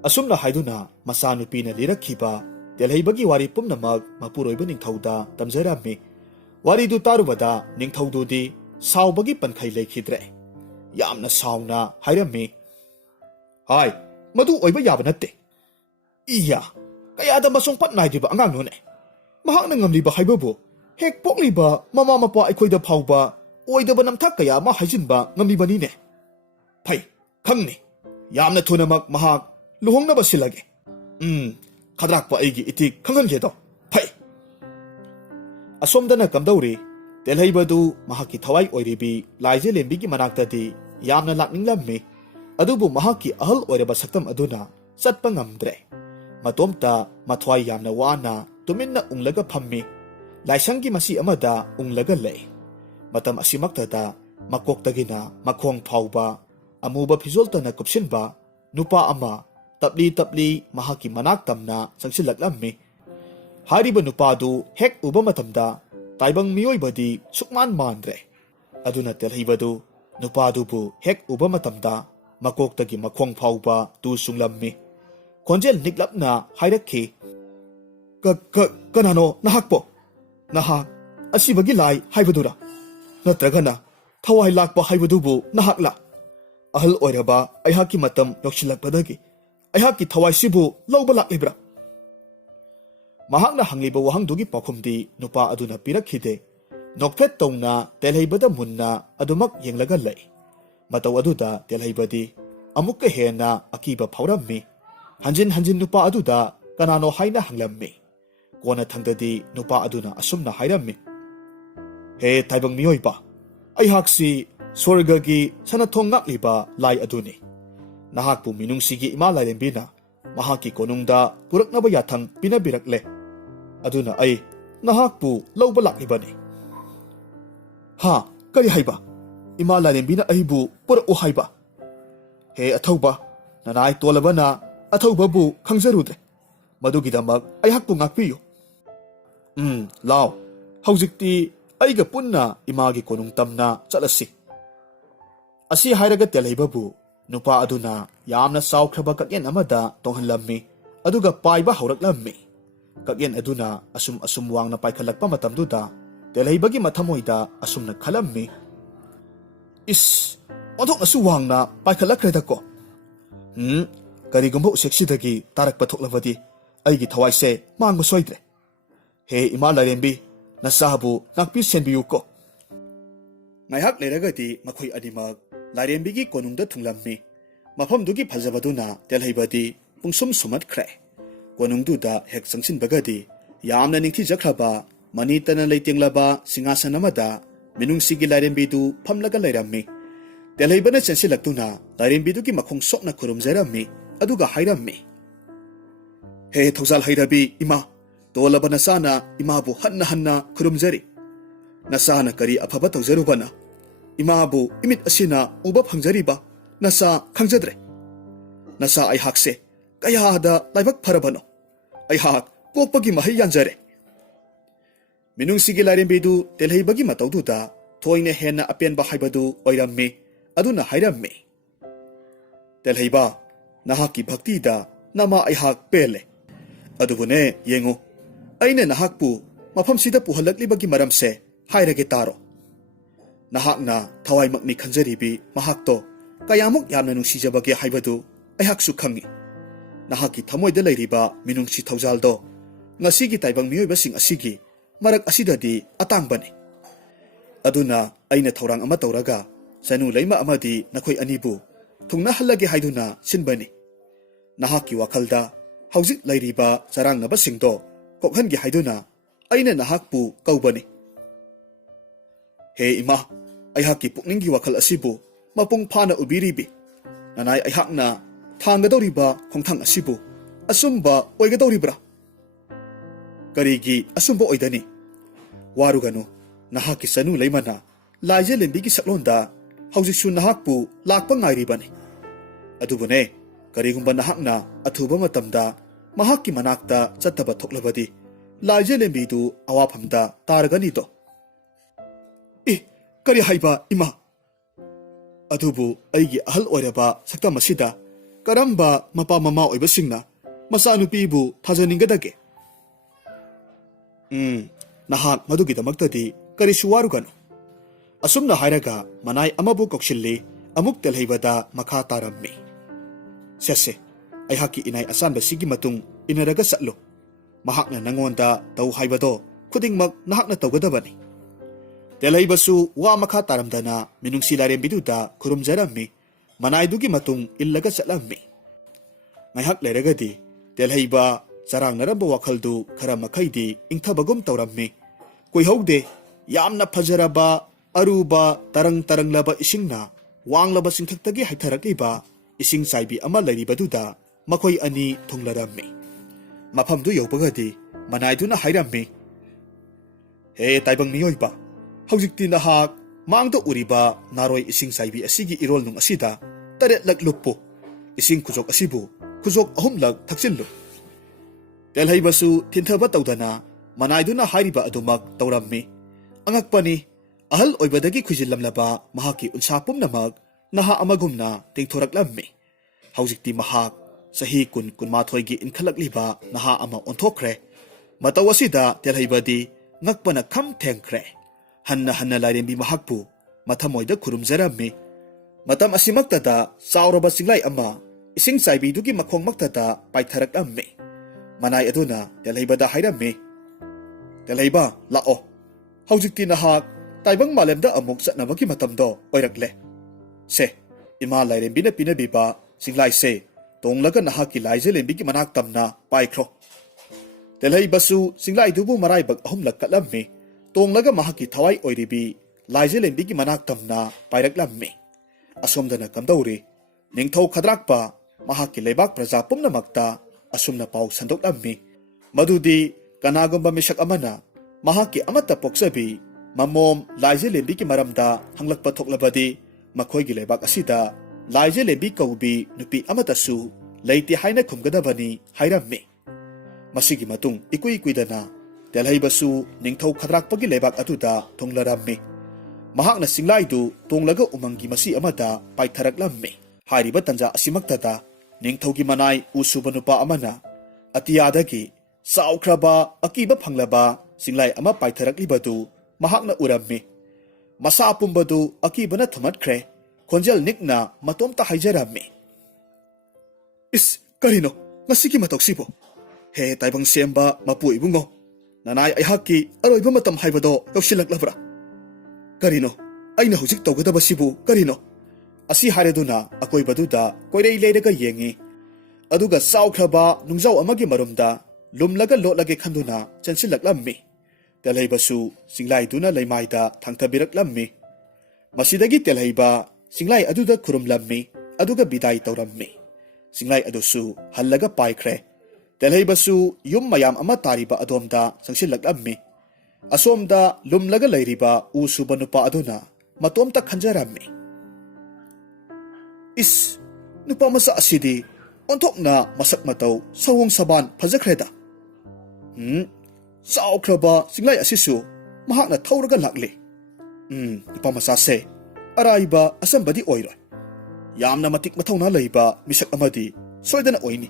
Asumna haiduna masanupi na lirakhiba telheibagi wari pumnamak mapuroiba ningthauda tamjarami. Waridu tarubada ningthaududi saubagi pankhai leikhidre. Yamna sauna hairami. Hai, madu oiba yaba natte. Iya, kayada masong patnaidiba angang nune. Mahakna ngamliba haibabu hek pokliba mama mapa aikoida phauba oidaba namthak kaya ma haijinba ngamliba nine. Phai, khangni. Yamna thunamak mahak luhongnaba silage. Khadrakpa aigi itik khanghangedo. Phai. ꯑꯁꯣꯝꯗꯅ ꯀꯝꯗꯧꯔꯤ ꯇꯦꯜꯍꯩꯕꯗꯨ ꯃꯍꯥꯛꯀꯤ ꯊꯋꯥꯏ ꯑꯣꯏꯔꯤꯕꯤ ꯂꯥꯏꯖ ꯂꯦꯝꯕꯤꯒꯤ ꯃꯅꯥꯛꯇꯗꯤ ꯌꯥꯝꯅ ꯂꯥꯛꯅꯤꯡꯂꯝꯃꯤ ꯑꯗꯨꯕꯨ ꯃꯍꯥꯛꯀꯤ ꯑꯍꯜ ꯑꯣꯏꯔꯕ ꯁꯛꯇꯝ ꯑꯗꯨꯅ ꯆꯠꯄ ꯉꯝꯗ꯭ꯔꯦ ꯃꯇꯣꯝꯇ ꯃꯊ꯭ꯋꯥꯏ ꯌꯥꯝꯅ ꯋꯥꯅ ꯇꯨꯃꯤꯟꯅ ꯎꯪꯂꯒ ꯐꯝꯃꯤ ꯂꯥꯏꯁꯪꯒꯤ ꯃꯁꯤ ꯑꯃꯗ ꯎꯪꯂꯒ ꯂꯩ ꯃꯇꯝ ꯑꯁꯤꯃꯛꯇꯗ ꯃꯀꯣꯛꯇꯒꯤꯅ ꯃꯈꯣꯡ ꯐꯥꯎꯕ ꯑꯃꯨꯕ ꯐꯤꯖꯣꯜꯇꯅ ꯀꯨꯞꯁꯤꯟꯕ ꯅꯨꯄꯥ ꯑꯃ ꯇꯞꯂꯤ ꯇꯞꯂꯤ ꯃꯍꯥꯛꯀꯤ ꯃꯅꯥꯛ ꯇꯝꯅ ꯆꯪꯁꯤꯜꯂꯛꯂꯝꯃꯤ ꯍꯥꯏꯔꯤꯕ ꯅꯨꯄꯥꯗꯨ ꯍꯦꯛ ꯎꯕ ꯃꯇꯝꯗ ꯇꯥꯏꯕꯪ ꯃꯤꯑꯣꯏꯕꯗꯤ ꯁꯨꯛꯃꯥꯟ ꯃꯥꯟꯗ꯭ꯔꯦ ꯑꯗꯨꯅ ꯇꯦꯜꯍꯩꯕꯗꯨ ꯅꯨꯄꯥꯗꯨꯕꯨ ꯍꯦꯛ ꯎꯕ ꯃꯇꯝꯗ ꯃꯀꯣꯛꯇꯒꯤ ꯃꯈꯣꯡ ꯐꯥꯎꯕ ꯇꯨ ꯁꯨꯡꯂꯝꯃꯤ ꯈꯣꯟꯖꯦꯜ ꯅꯤꯛꯂꯞꯅ ꯍꯥꯏꯔꯛꯈꯤ ꯀꯅꯥꯅꯣ ꯅꯍꯥꯛꯄꯣ ꯅꯍꯥꯛ ꯑꯁꯤꯕꯒꯤ ꯂꯥꯏ ꯍꯥꯏꯕꯗꯨꯔ ꯅꯠꯇ꯭ꯔꯒꯅ ꯊꯋꯥꯏ ꯂꯥꯛꯄ ꯍꯥꯏꯕꯗꯨꯕꯨ ꯅꯍꯥꯛꯂ ꯑꯍꯜ ꯑꯣꯏꯔꯕ ꯑꯩꯍꯥꯛꯀꯤ ꯃꯇꯝ ꯌꯧꯁꯤꯜꯂꯛꯄꯗꯒꯤ ꯑꯩꯍꯥꯛꯀꯤ ꯊꯋꯥꯏꯁꯤꯕꯨ ꯂꯧꯕ ꯂꯥꯛꯂꯤꯕ꯭ꯔꯥ ꯃꯍꯥꯛꯅ ꯍꯪꯂꯤꯕ ꯋꯥꯍꯪꯗꯨꯒꯤ ꯄꯥꯎꯈꯨꯝꯗꯤ ꯅꯨꯄꯥ ꯑꯗꯨꯅ ꯄꯤꯔꯛꯈꯤꯗꯦ ꯅꯣꯛꯐꯦꯠ ꯇꯧꯅ ꯇꯦꯜꯍꯩꯕꯗ ꯃꯨꯟꯅ ꯑꯗꯨꯃꯛ ꯌꯦꯡꯂꯒ ꯂꯩ ꯃꯇꯧ ꯑꯗꯨꯗ ꯇꯦꯜꯍꯩꯕꯗꯤ ꯑꯃꯨꯛꯀ ꯍꯦꯟꯅ ꯑꯀꯤꯕ ꯐꯥꯎꯔꯝꯃꯤ ꯍꯟꯖꯤꯟ ꯍꯟꯖꯤन ꯅꯨꯄꯥ ꯑꯗꯨꯗ ꯀꯅꯥꯅꯣ ꯍꯥꯏꯅ ꯍꯪꯂꯝꯃꯤ ꯀꯣꯟꯅ ꯊꯪꯗꯗꯤ ꯅꯨꯄꯥ ꯑꯗꯨꯅ ꯑꯁꯨꯝꯅ ꯍꯥꯏꯔꯝꯃꯤ ꯍꯦ ꯇꯥꯏꯕꯪ ꯃꯤꯑꯣꯏꯕ ꯑꯩꯍꯥꯛꯁꯤ ꯁ꯭ꯋꯔꯒꯒꯤ ꯁꯅꯊꯣꯡ ꯉꯥꯛꯂꯤꯕ ꯂꯥꯏ ꯑꯗꯨꯅꯤ ꯅꯍꯥꯛꯄꯨ ꯃꯤꯅꯨꯡꯁꯤꯒꯤ ꯏꯃꯥ ꯂꯥꯏꯔꯦꯝꯕꯤꯅ ꯃꯍꯥꯛꯀꯤ ꯀꯣꯅꯨꯡꯗ ꯄꯨꯔꯛꯅꯕ ꯌꯥꯊꯪ ꯄꯤꯅꯕꯤꯔꯛꯂꯦ ꯑꯗꯨꯅ ꯑꯩ ꯅꯍꯥꯛꯄꯨ ꯂꯧꯕ ꯂꯥꯛꯂꯤꯕꯅꯤ ꯍꯥ ꯀꯔꯤ ꯍꯥꯏꯕ ꯏꯃꯥ ꯂꯥꯏꯔꯦꯝꯕꯤꯅ ꯑꯩꯕꯨ ꯄꯨꯔꯛꯎ ꯍꯥꯏꯕ ꯍꯦ ꯑꯊꯧꯕ ꯅꯅꯥꯏ ꯇꯣꯜꯂꯕꯅ ꯑꯊꯧꯕꯕꯨ ꯈꯪꯖꯔꯨꯗ꯭ꯔꯦ ꯃꯗꯨꯒꯤꯗꯃꯛ ꯑꯩꯍꯥꯛꯄꯨ ꯉꯥꯛꯄꯤꯌꯨ ꯂꯥꯎ ꯍꯧꯖꯤꯛꯇꯤ ꯑꯩꯒ ꯄꯨꯟꯅ ꯏꯃꯥꯒꯤ ꯀꯣꯅꯨꯡ ꯇꯝꯅ ꯆꯠꯂꯁꯤ ꯑꯁꯤ ꯍꯥꯏꯔꯒ ꯇꯦꯜꯍꯩꯕꯕꯨ ꯅꯨꯄꯥ ꯑꯗꯨꯅ ꯌꯥꯝꯅ ꯆꯥꯎꯈ꯭ꯔꯕ ꯀꯛꯌꯦꯟ ꯑꯃꯗ ꯇꯣꯡꯍꯜꯂꯝꯃꯤ ꯑꯗꯨꯒ ꯄꯥꯏꯕ ꯍꯧꯔꯛꯂꯝꯃꯤ ꯀꯛꯌꯦꯟ ꯑꯗꯨꯅ ꯑꯁꯨꯝ ꯋꯥꯡꯅ ꯄꯥꯏꯈꯠꯂꯛꯄ ꯃꯇꯝꯗꯨꯗ ꯇꯦꯜꯍꯩꯕꯒꯤ ꯃꯊꯃꯣꯏꯗ ꯑꯁꯨꯝꯅ ꯈꯜꯂꯝꯃꯤ ꯏꯁ ꯑꯣꯟꯊꯣꯛꯅꯁꯨ ꯋꯥꯡꯅ ꯄꯥꯏꯈꯠꯂꯛꯈ꯭ꯔꯦꯗꯀꯣ ꯀꯔꯤꯒꯨꯝꯕ ꯎꯆꯦꯛꯁꯤꯗꯒꯤ ꯇꯥꯔꯛꯄ ꯊꯣꯛꯂꯕꯗꯤ ꯑꯩꯒꯤ ꯊꯋꯥꯏꯁꯦ ꯃꯥꯡꯕ ꯁꯣꯏꯗ꯭ꯔꯦ ꯍꯦ ꯏꯃꯥ ꯂꯥꯏꯔꯦꯝꯕꯤ ꯅꯆꯥꯕꯨ ꯉꯥꯛꯄꯤ ꯁꯦꯟꯕꯤꯌꯨꯀꯣ ꯉꯥꯏꯍꯥꯛ ꯂꯩꯔꯒꯗꯤ ꯃꯈꯣꯏ ꯑꯅꯤꯃꯛ ꯂꯥꯏꯔꯦꯝꯕꯤꯒꯤ ꯀꯣꯅꯨꯡꯗ ꯊꯨꯡꯂꯝꯃꯤ ꯃꯐꯝꯗꯨꯒꯤ ꯐꯖꯕꯗꯨꯅ ꯇꯦꯜꯍꯩꯕꯗꯤ ꯄꯨꯡꯁꯨꯝ ꯁꯨꯝꯍꯠꯈ꯭ꯔꯦ ꯀꯣꯅꯨꯡꯗꯨꯗ ꯍꯦꯛ ꯆꯪꯁꯤꯟꯕꯒꯗꯤ ꯌꯥꯝꯅ ꯅꯤꯡꯊꯤꯖꯈ꯭ꯔꯕ ꯃꯅꯤ ꯇꯅ ꯂꯩꯇꯦꯡꯂꯕ ꯁꯤꯡꯍꯥꯁꯟ ꯑꯃꯗ ꯃꯤꯅꯨꯡꯁꯤꯒꯤ ꯂꯥꯏꯔꯦꯝꯕꯤꯗꯨ ꯐꯝꯂꯒ ꯂꯩꯔꯝꯃꯤ ꯇꯦꯜꯍꯩꯕꯅ ꯆꯦꯟꯁꯤꯜꯂꯛꯇꯨꯅ ꯂꯥꯏꯔꯦꯝꯕꯤꯗꯨꯒꯤ ꯃꯈꯣꯡ ꯁꯣꯛꯅ ꯈꯨꯔꯨꯝꯖꯔꯝꯃꯤ ꯑꯗꯨꯒ ꯍꯥꯏꯔꯝꯃꯤ ꯍꯦ ꯊꯧꯖꯥꯜ ꯍꯩꯔꯕꯤ ꯏꯃꯥ ꯇꯣꯜꯂꯕ ꯅꯆꯥꯅ ꯏꯃꯥꯕꯨ ꯍꯟꯅ ꯍꯟꯅ ꯈꯨꯔꯨꯝꯖꯔꯤ ꯅꯆꯥꯅ ꯀꯔꯤ ꯑꯐꯕ ꯇꯧꯖꯔꯨꯕꯅ ꯏꯃꯥꯕꯨ ꯏꯃꯤꯠ ꯑꯁꯤꯅ ꯎꯕ ꯐꯪꯖꯔꯤꯕ ꯅꯆꯥ ꯈꯪꯖꯗ꯭ꯔꯦ ꯅꯆꯥ ꯑꯩꯍꯥꯛꯁꯦ ꯀꯌꯥꯗ ꯂꯥꯏꯕꯛ ꯐꯔꯕꯅꯣ ꯑꯩꯍꯥꯛ ꯄꯣꯛꯄꯒꯤ ꯃꯍꯩ ꯌꯥꯟꯖꯔꯦ ꯃꯤꯅꯨꯡꯁꯤꯒꯤ ꯂꯥꯏꯔꯦꯝꯕꯤꯗꯨ ꯇꯦꯜꯍꯩꯕꯒꯤ ꯃꯇꯧꯗꯨꯗ ꯊꯣꯏꯅ ꯍꯦꯟꯅ ꯑꯄꯦꯟꯕ ꯍꯥꯏꯕꯗꯨ ꯑꯣꯏꯔꯝꯃꯤ ꯑꯗꯨꯅ ꯍꯥꯏꯔꯝꯃꯤ ꯇꯦꯜꯍꯩꯕ ꯅꯍꯥꯛꯀꯤ ꯚꯛꯇꯤꯗ ꯅꯃꯥ ꯑꯩꯍꯥꯛ ꯄꯦꯜꯂꯦ ꯑꯗꯨꯕꯨꯅꯦ ꯌꯦꯡꯉꯨ ꯑꯩꯅ ꯅꯍꯥꯛꯄꯨ ꯃꯐꯝꯁꯤꯗ ꯄꯨꯍꯜꯂꯛꯂꯤꯕꯒꯤ ꯃꯔꯝꯁꯦ ꯍꯥꯏꯔꯒꯦ ꯇꯥꯔꯣ ꯅꯍꯥꯛꯅ ꯊꯋꯥꯏꯃꯛꯅꯤ ꯈꯟꯖꯔꯤꯕꯤ ꯃꯍꯥꯛꯇꯣ ꯀꯌꯥꯃꯨꯛ ꯌꯥꯝꯅ ꯅꯨꯡꯁꯤꯖꯕꯒꯦ ꯍꯥꯏꯕꯗꯨ ꯑꯩꯍꯥꯛꯁꯨ ꯈꯪꯉꯤ ꯅꯍꯥꯛꯀꯤ ꯊꯃꯣꯏꯗ ꯂꯩꯔꯤꯕ ꯃꯤꯅꯨꯡꯁꯤ ꯊꯧꯖꯥꯜꯗꯣ ꯉꯁꯤꯒꯤ ꯇꯥꯏꯕꯪ ꯃꯤꯑꯣꯏꯕꯁꯤꯡ ꯑꯁꯤꯒꯤ ꯃꯔꯛ ꯑꯁꯤꯗꯗꯤ ꯑꯇꯥꯡꯕꯅꯤ ꯑꯗꯨꯅ ꯑꯩꯅ ꯊꯧꯔꯥꯡ ꯑꯃ ꯇꯧꯔꯒ ꯆꯅꯨ ꯂꯩꯃ ꯑꯃꯗꯤ ꯅꯈꯣꯏ ꯑꯅꯤꯕꯨ ꯊꯨꯡꯅꯍꯜꯂꯒꯦ ꯍꯥꯏꯗꯨꯅ ꯁꯤꯟꯕꯅꯤ ꯅꯍꯥꯛꯀꯤ ꯋꯥꯈꯜꯗ ꯍꯧꯖꯤꯛ ꯂꯩꯔꯤꯕ ꯆꯔꯥꯡꯅꯕꯁꯤꯡꯗꯣ ꯀꯣꯛꯍꯟꯒꯦ ꯍꯥꯏꯗꯨꯅ ꯑꯩꯅ ꯅꯍꯥꯛꯄꯨ ꯀꯧꯕꯅꯤ ꯍꯦ ꯏꯃꯥ ꯑꯩꯍꯥꯛꯀꯤ ꯄꯨꯛꯅꯤꯡꯒꯤ ꯋꯥꯈꯜ ꯑꯁꯤꯕꯨ ꯃꯄꯨꯡ ꯐꯥꯅ ꯎꯕꯤꯔꯤꯕꯤ ꯅꯅꯥꯏ ꯑꯩꯍꯥꯛꯅ ꯊꯥꯡꯒꯗꯧꯔꯤꯕ ꯈꯣꯡꯊꯥꯡ ꯑꯁꯤꯕꯨ ꯑꯆꯨꯝꯕ ꯑꯣꯏꯒꯗꯧꯔꯤꯕ꯭ꯔꯥ ꯀꯔꯤꯒꯤ ꯑꯆꯨꯝꯕ ꯑꯣꯏꯗꯅꯤ ꯋꯥꯔꯨꯒꯅꯨ ꯅꯍꯥꯛꯀꯤ ꯆꯅꯨ ꯂꯩꯃꯅ ꯂꯥꯏꯖ ꯂꯦꯝꯕꯤꯒꯤ ꯁꯛꯂꯣꯟꯗ ꯍꯧꯖꯤꯛꯁꯨ ꯅꯍꯥꯛꯄꯨ ꯂꯥꯛꯄ ꯉꯥꯏꯔꯤꯕꯅꯤ ꯑꯗꯨꯕꯨꯅꯦ ꯀꯔꯤꯒꯨꯝꯕ ꯅꯍꯥꯛꯅ ꯑꯊꯨꯕ ꯃꯇꯝꯗ ꯃꯍꯥꯛꯀꯤ ꯃꯅꯥꯛꯇ ꯆꯠꯇꯕ ꯊꯣꯛꯂꯕꯗꯤ ꯂꯥꯏꯖ ꯂꯦꯝꯕꯤꯗꯨ ꯑꯋꯥꯐꯝꯗ ꯇꯥꯔꯒꯅꯤꯗꯣ ꯀꯔꯤ ꯍꯥꯏꯕ ꯏꯃꯥ ꯑꯗꯨꯕꯨ ꯑꯩꯒꯤ ꯑꯍꯜ ꯑꯣꯏꯔꯕ ꯁꯛꯇꯝ ꯑꯁꯤꯗ ꯀꯔꯝꯕ ꯃꯄꯥ ꯃꯃꯥ ꯑꯣꯏꯕꯁꯤꯡꯅ ꯃꯆꯥꯅꯨꯄꯤꯕꯨ ꯊꯥꯖꯅꯤꯡꯒꯗꯒꯦ ꯅꯍꯥꯛ ꯃꯗꯨꯒꯤꯗꯃꯛꯇꯗꯤ ꯀꯔꯤꯁꯨ ꯋꯥꯔꯨꯒꯅꯨ ꯑꯁꯨꯝꯅ ꯍꯥꯏꯔꯒ ꯃꯅꯥꯏ ꯑꯃꯕꯨ ꯀꯧꯁꯤꯜꯂꯤ ꯑꯃꯨꯛ ꯇꯦꯜꯍꯩꯕꯗ ꯃꯈꯥ ꯇꯥꯔꯝꯃꯤ ꯆꯠꯁꯦ ꯑꯩꯍꯥꯛꯀꯤ ꯏꯅꯥꯏ ꯑꯆꯥꯟꯕꯁꯤꯒꯤ ꯃꯇꯨꯡ ꯏꯟꯅꯔꯒ ꯆꯠꯂꯨ ꯃꯍꯥꯛꯅ ꯅꯉꯣꯟꯗ ꯇꯧ ꯍꯥꯏꯕꯗꯣ ꯈꯨꯗꯤꯡꯃꯛ ꯅꯍꯥꯛꯅ ꯇꯧꯒꯗꯕꯅꯤ ꯇꯦꯜꯍꯩꯕꯁꯨ ꯋꯥ ꯃꯈꯥ ꯇꯥꯔꯝꯗꯅ ꯃꯤꯅꯨꯡꯁꯤ ꯂꯥꯏꯔꯦꯝꯕꯤꯗꯨꯗ ꯈꯨꯔꯨꯝꯖꯔꯝꯃꯤ ꯃꯅꯥꯏꯗꯨꯒꯤ ꯃꯇꯨꯡ ꯏꯜꯂꯒ ꯆꯠꯂꯝꯃꯤ ꯉꯥꯏꯍꯥꯛ ꯂꯩꯔꯒꯗꯤ ꯇꯦꯜꯍꯩꯕ ꯆꯔꯥꯡꯅꯔꯝꯕ ꯋꯥꯈꯜꯗꯨ ꯈꯔ ꯃꯈꯩꯗꯤ ꯏꯪꯊꯕꯒꯨꯝ ꯇꯧꯔꯝꯃꯤ ꯀꯣꯏꯍꯧꯗꯦ ꯌꯥꯝꯅ ꯐꯖꯔꯕ ꯑꯔꯨꯕ ꯇꯔꯪ ꯇꯔꯪꯂꯕ ꯏꯁꯤꯡꯅ ꯋꯥꯡꯂꯕ ꯆꯤꯡꯊꯛꯇꯒꯤ ꯍꯩꯊꯔꯛꯂꯤꯕ ꯏꯁꯤꯡ ꯆꯥꯏꯕꯤ ꯑꯃ ꯂꯩꯔꯤꯕꯗꯨꯗ ꯃꯈꯣꯏ ꯑꯅꯤ ꯊꯨꯡꯂꯔꯝꯃꯤ꯫ ꯃꯐꯝꯗꯨ ꯌꯧꯕꯒꯗꯤ ꯃꯅꯥꯏꯗꯨꯅ ꯍꯥꯏꯔꯝꯃꯤ, "ꯍꯦ ꯇꯥꯏꯕꯪ ꯃꯤꯑꯣꯏꯕ, ꯍꯧꯖꯤꯛꯇꯤ ꯅꯍꯥꯛ ꯃꯥꯡꯗ ꯎꯔꯤꯕ ꯅꯥꯔꯣꯏ ꯏꯁꯤꯡ ꯆꯥꯏꯕꯤ ꯑꯁꯤꯒꯤ ꯏꯔꯣꯜꯅꯨꯡ ꯑꯁꯤꯗ 7ꯂꯛ ꯂꯨꯞꯄꯨ꯫ ꯏꯁꯤꯡ ꯈꯨꯖꯣꯛ ꯑꯁꯤꯕꯨ ꯈꯨꯖꯣꯛ 3ꯂꯛ ꯊꯛꯆꯤꯜꯂꯨ꯫" ꯇꯦꯜꯍꯩꯕꯁꯨ ꯊꯤꯟꯊꯕ ꯇꯧꯗꯅ ꯃꯅꯥꯏꯗꯨꯅ ꯍꯥꯏꯔꯤꯕ ꯑꯗꯨꯃꯛ ꯇꯧꯔꯝꯃꯤ꯫ ꯑꯉꯛꯄꯅꯤ, ꯑꯍꯜ ꯑꯣꯏꯕꯗꯒꯤ ꯈꯨꯏꯖꯤꯜꯂꯝꯂꯕ ꯃꯍꯥꯛꯀꯤ ꯎꯟꯁꯥ ꯄꯨꯝꯅꯃꯛ ꯅꯍꯥ ꯑꯃꯒꯨꯝꯅ ꯇꯤꯡꯊꯣꯔꯛꯂꯝꯃꯤ꯫ ꯍꯧꯖꯤꯛꯇꯤ ꯃꯍꯥꯛ ꯆꯍꯤ 10-12ꯒꯤ ꯏꯟꯈꯠꯂꯛꯂꯤꯕ ꯅꯍꯥ ꯑꯃ ꯑꯣꯟꯊꯣꯛꯈ꯭ꯔꯦ꯫ ꯃꯇꯧ ꯑꯁꯤꯗ ꯇꯦꯜꯍꯩꯕꯗꯤ ꯉꯛꯄꯅ ꯈꯝ ꯊꯦꯡꯈ꯭ꯔꯦ꯫ ꯍꯟꯅ ꯍꯟꯅ ꯂꯥꯏꯔꯦꯝꯕꯤ ꯃꯍꯥꯛꯄꯨ ꯃꯊꯃꯣꯏꯗ ꯈꯨꯔꯨꯝꯖꯔꯝꯃꯤ꯫ ꯃꯇꯝ ꯑꯁꯤꯃꯛꯇꯗ ꯆꯥꯎꯔꯕ ꯆꯤꯡꯂꯥꯏ ꯑꯃ ꯏꯁꯤꯡ ꯆꯥꯏꯕꯤꯗꯨꯒꯤ ꯃꯈꯣꯡꯃꯛꯇꯗ ꯄꯥꯏꯊꯔꯛꯂꯝꯃꯤ꯫ ꯃꯅꯥꯏ ꯑꯗꯨꯅ ꯇꯦꯜꯍꯩꯕꯗ ꯍꯥꯏꯔꯝꯃꯤ, "ꯇꯦꯜꯍꯩꯕ, ꯂꯥꯛꯑꯣ꯫ ꯍꯧꯖꯤꯛꯇꯤ ꯅꯍꯥꯛ ꯇꯥꯏꯕꯪ ꯃꯥꯂꯦꯝꯗ ꯑꯃꯨꯛ ꯆꯠꯅꯕꯒꯤ ꯃꯇꯝꯗꯣ ꯑꯣꯏꯔꯛꯂꯦ꯫ ꯁꯦ, ꯏꯃꯥ ꯂꯥꯏꯔꯦꯝꯕꯤꯅ ꯄꯤꯅꯕꯤꯕ ꯆꯤꯡꯂꯥꯏꯁꯦ ꯇꯣꯡꯂꯒ ꯅꯍꯥꯛꯀꯤ ꯂꯥꯏꯖꯂꯦꯝꯕꯤꯒꯤ ꯃꯅꯥꯛ ꯇꯝꯅ ꯄꯥꯏꯈ꯭ꯔꯣ꯫" ꯇꯦꯜꯍꯩꯕꯁꯨ ꯆꯤꯡꯂꯥꯏꯗꯨꯕꯨ ꯃꯔꯥꯏꯕꯛ 3ꯂꯛ ꯀꯠꯂꯝꯃꯤ꯫ ꯇꯣꯡꯂꯒ ꯃꯍꯥꯛꯀꯤ ꯊꯋꯥꯏ ꯑꯣꯏꯔꯤꯕꯤ ꯂꯥꯏꯖꯂꯦꯝꯕꯤꯒꯤ ꯃꯅꯥꯛ ꯇꯝꯅ ꯄꯥꯏꯔꯛꯂꯝꯃꯤ꯫ ꯑꯁꯣꯝꯗꯅ ꯀꯝꯗꯧꯔꯤ? ꯅꯤꯡꯊꯧ ꯈꯗ꯭ꯔꯥꯛꯄ ꯃꯍꯥꯛꯀꯤ ꯂꯩꯕꯥꯛ ꯄ꯭ꯔꯖꯥ ꯄꯨꯝꯅꯃꯛꯇ ꯑꯁꯨꯝꯅ ꯄꯥꯎ ꯁꯟꯗꯣꯛꯂꯝꯃꯤ ꯃꯗꯨꯗꯤ ꯀꯅꯥꯒꯨꯝꯕ ꯃꯤꯁꯛ ꯑꯃꯅ ꯃꯍꯥꯛꯀꯤ ꯑꯃꯠꯇ ꯄꯣꯛꯆꯕꯤ ꯃꯃꯣꯝ ꯂꯥꯏꯖꯂꯦꯝꯕꯤꯒꯤ ꯃꯔꯝꯗ ꯍꯪꯂꯛꯄ ꯊꯣꯛꯂꯕꯗꯤ ꯃꯈꯣꯏꯒꯤ ꯂꯩꯕꯥꯛ ꯑꯁꯤꯗ ꯂꯥꯏꯖꯂꯦꯝꯕꯤ ꯀꯧꯕꯤ ꯅꯨꯄꯤ ꯑꯃꯠꯇꯁꯨ ꯂꯩꯇꯦ ꯍꯥꯏꯅ ꯈꯨꯝꯒꯗꯕꯅꯤ ꯍꯥꯏꯔꯝꯃꯤ꯫ ꯃꯁꯤꯒꯤ ꯃꯇꯨꯡ ꯏꯀꯨꯏ ꯀꯨꯏꯗꯅ ꯇꯦꯜꯍꯩꯕꯁꯨ ꯅꯤꯡꯊꯧ ꯈꯗ꯭ꯔꯥꯛꯄꯒꯤ ꯂꯩꯕꯥꯛ ꯑꯗꯨꯗ ꯊꯨꯡꯂꯔꯝꯃꯤ꯫ ꯃꯍꯥꯛꯅ ꯆꯤꯡꯂꯥꯏꯗꯨ ꯇꯣꯡꯂꯒ ꯎꯃꯪꯒꯤ ꯃꯁꯤ ꯑꯃꯗ ꯄꯥꯏꯊꯔꯛꯂꯝꯃꯤ꯫ ꯍꯥꯏꯔꯤꯕ ꯇꯟꯖꯥ ꯑꯁꯤꯃꯛꯇꯗ ꯅꯤꯡꯊꯧꯒꯤ ꯃꯅꯥꯏ ꯎ ꯁꯨꯕ ꯅꯨꯄꯥ ꯑꯃꯅ ꯑꯇꯤꯌꯥꯗꯒꯤ ꯆꯥꯎꯈ꯭ꯔꯕ ꯑꯀꯤꯕ ꯐꯪꯂꯕ ꯆꯤꯡꯂꯥꯏ ꯑꯃ ꯄꯥꯏꯊꯔꯛꯂꯤꯕꯗꯨ ꯃꯍꯥꯛꯅ ꯎꯔꯝꯃꯤ꯫ ꯃꯁꯥ ꯄꯨꯝꯕꯗꯨ ꯑꯀꯤꯕꯅ ꯊꯨꯝꯍꯠꯈ꯭ꯔꯦ꯫ ꯈꯣꯟꯖꯦꯜ ꯅꯤꯛꯅ ꯃꯇꯣꯝꯇ ꯍꯥꯏꯖꯔꯝꯃꯤ, "ꯏꯁ, ꯀꯔꯤꯅꯣ ꯉꯁꯤꯒꯤ ꯃꯇꯧꯁꯤꯕꯨ? ꯍꯦ ꯇꯥꯏꯕꯪ ꯁꯦꯝꯕ ꯃꯄꯨ ꯏꯕꯨꯡꯉꯣ, ꯅꯅꯥꯏ ꯑꯩꯍꯥꯛꯀꯤ ꯑꯔꯣꯏꯕ ꯃꯇꯝ ꯍꯥꯏꯕꯗꯣ ꯌꯧꯁꯤꯜꯂꯛꯂꯕ꯭ꯔꯥ? ꯀꯔꯤꯅꯣ ꯑꯩꯅ ꯍꯧꯖꯤꯛ ꯇꯧꯒꯗꯕꯁꯤꯕꯨ ꯀꯔꯤꯅꯣ?" ꯑꯁꯤ ꯍꯥꯏꯔꯗꯨꯅ ꯑꯀꯣꯏꯕꯗꯨꯗ ꯀꯣꯏꯔꯩ ꯂꯩꯔꯒ ꯌꯦꯡꯉꯤ꯫ ꯑꯗꯨꯒ ꯆꯥꯎꯈ꯭ꯔꯕ ꯅꯨꯡꯖꯥꯎ ꯑꯃꯒꯤ ꯃꯔꯨꯝꯗ ꯂꯨꯝꯂꯒ ꯂꯣꯠꯂꯒꯦ ꯈꯟꯗꯨꯅ ꯆꯦꯟꯁꯤꯜꯂꯛꯂꯝꯃꯤ꯫ ꯇꯦꯜꯍꯩꯕꯁꯨ ꯆꯤꯡꯂꯥꯏꯗꯨꯅ ꯂꯩꯃꯥꯏꯗ ꯊꯥꯡꯊꯕꯤꯔꯛꯂꯝꯃꯤ꯫ ꯃꯁꯤꯗꯒꯤ ꯇꯦꯜꯍꯩꯕ ꯆꯤꯡꯂꯥꯏ ꯑꯗꯨꯗ ꯈꯨꯔꯨꯝꯂꯝꯃꯤ ꯑꯗꯨꯒ ꯕꯤꯗꯥꯏ ꯇꯧꯔꯝꯃꯤ꯫ ꯆꯤꯡꯂꯥꯏ ꯑꯗꯨꯁꯨ ꯍꯜꯂꯒ ꯄꯥꯏꯈ꯭ꯔꯦ꯫ ꯇꯦꯜꯍꯩꯕꯁꯨ ꯌꯨꯝ ꯃꯌꯥꯝ ꯑꯃ ꯇꯥꯔꯤꯕ ꯑꯗꯣꯝꯗ ꯆꯪꯁꯤꯜꯂꯛꯂꯝꯃꯤ꯫ ꯑꯁꯣꯝꯗ ꯂꯨꯝꯂꯒ ꯂꯩꯔꯤꯕ ꯎ ꯁꯨꯕ ꯅꯨꯄꯥ ꯑꯗꯨꯅ ꯃꯇꯣꯝꯇ ꯈꯟꯖꯔꯝꯃꯤ, "ꯏꯁ, ꯅꯨꯄꯥ ꯃꯆꯥ ꯑꯁꯤꯗꯤ ꯑꯣꯟꯊꯣꯛꯅ ꯃꯁꯛ ꯃꯇꯧ ꯁꯑꯣꯡ ꯁꯕꯥꯟ ꯐꯖꯈ꯭ꯔꯦꯗ꯫ ꯆꯥꯎꯈ꯭ꯔꯕ ꯆꯤꯡꯂꯥꯏ ꯑꯁꯤꯁꯨ ꯃꯍꯥꯛꯅ ꯊꯧꯔꯒ ꯂꯥꯛꯂꯤ꯫ ꯅꯨꯄꯥ ꯃꯆꯥꯁꯦ ꯑꯔꯥꯏꯕ ꯑꯆꯝꯕꯗꯤ ꯑꯣꯏꯔꯣꯏ꯫ ꯌꯥꯝꯅ ꯃꯇꯤꯛ ꯃꯊꯧꯅꯥ ꯂꯩꯕ ꯃꯤꯁꯛ ꯑꯃꯗꯤ ꯁꯣꯏꯗꯅ ꯑꯣꯏꯅꯤ."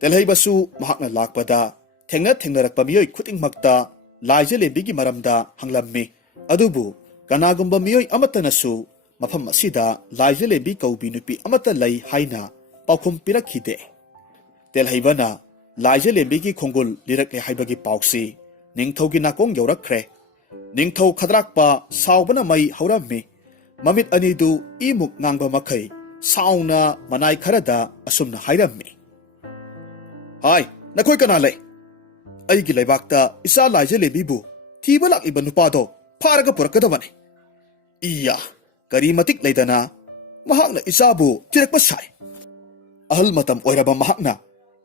ꯇꯦꯜꯍꯩꯕꯁꯨ ꯃꯍꯥꯛꯅ ꯂꯥꯛꯄꯗ ꯊꯦꯡꯅꯔꯛꯄ ꯃꯤꯑꯣꯏ ꯈꯨꯗꯤꯡꯃꯛꯇ ꯂꯥꯏꯖꯂꯦꯝꯕꯤꯒꯤ ꯃꯔꯝꯗ ꯍꯪꯂꯝꯃꯤ꯫ ꯑꯗꯨꯕꯨ ꯀꯅꯥꯒꯨꯝꯕ ꯃꯤꯑꯣꯏ ꯑꯃꯠꯇꯅꯁꯨ ꯃꯐꯝ ꯑꯁꯤꯗ ꯂꯥꯏꯖꯂꯦꯝꯕꯤ ꯀꯧꯕꯤ ꯅꯨꯄꯤ ꯑꯃꯠꯇ ꯂꯩ ꯍꯥꯏꯅ ꯄꯥꯎꯈꯨꯝ ꯄꯤꯔꯛꯈꯤꯗꯦ꯫ ꯇꯦꯜꯍꯩꯕꯅ ꯂꯥꯏꯖꯂꯦꯝꯕꯤꯒꯤ ꯈꯣꯡꯒꯨꯜ ꯂꯤꯔꯛꯂꯦ ꯍꯥꯏꯕꯒꯤ ꯄꯥꯎꯁꯤ ꯅꯤꯡꯊꯧꯒꯤ ꯅꯥꯀꯣꯡ ꯌꯧꯔꯛꯈ꯭ꯔꯦ꯫ ꯅꯤꯡꯊꯧ ꯈꯗ꯭ꯔꯥꯛꯄ ꯁꯥꯎꯕꯅ ꯃꯩ ꯍꯧꯔꯝꯃꯤ꯫ ꯃꯃꯤꯠ ꯑꯅꯤꯗꯨ ꯏꯃꯨꯛ ꯉꯥꯡꯕ ꯃꯈꯩ ꯁꯥꯎꯅ ꯃꯅꯥꯏ ꯈꯔꯗ ꯑꯁꯨꯝꯅ ꯍꯥꯏꯔꯝꯃꯤ, "ꯍꯥꯏ, ꯅꯈꯣꯏ ꯀꯅꯥ ꯂꯩ? ꯑꯩꯒꯤ ꯂꯩꯕꯥꯛꯇ ꯏꯆꯥ ꯂꯥꯏꯖꯂꯦꯝꯕꯤꯕꯨ ꯊꯤꯕ ꯂꯥꯛꯂꯤꯕ ꯅꯨꯄꯥꯗꯣ ꯐꯥꯔꯒ ꯄꯨꯔꯛꯀꯗꯕꯅꯤ꯫ ꯏꯌꯥ, ꯀꯔꯤ ꯃꯇꯤꯛ ꯂꯩꯗꯅ ꯃꯍꯥꯛꯅ ꯏꯆꯥꯕꯨ ꯊꯤꯔꯛꯄ ꯁꯥꯏ꯫ ꯑꯍꯜ ꯃꯇꯝ ꯑꯣꯏꯔꯕ ꯃꯍꯥꯛꯅ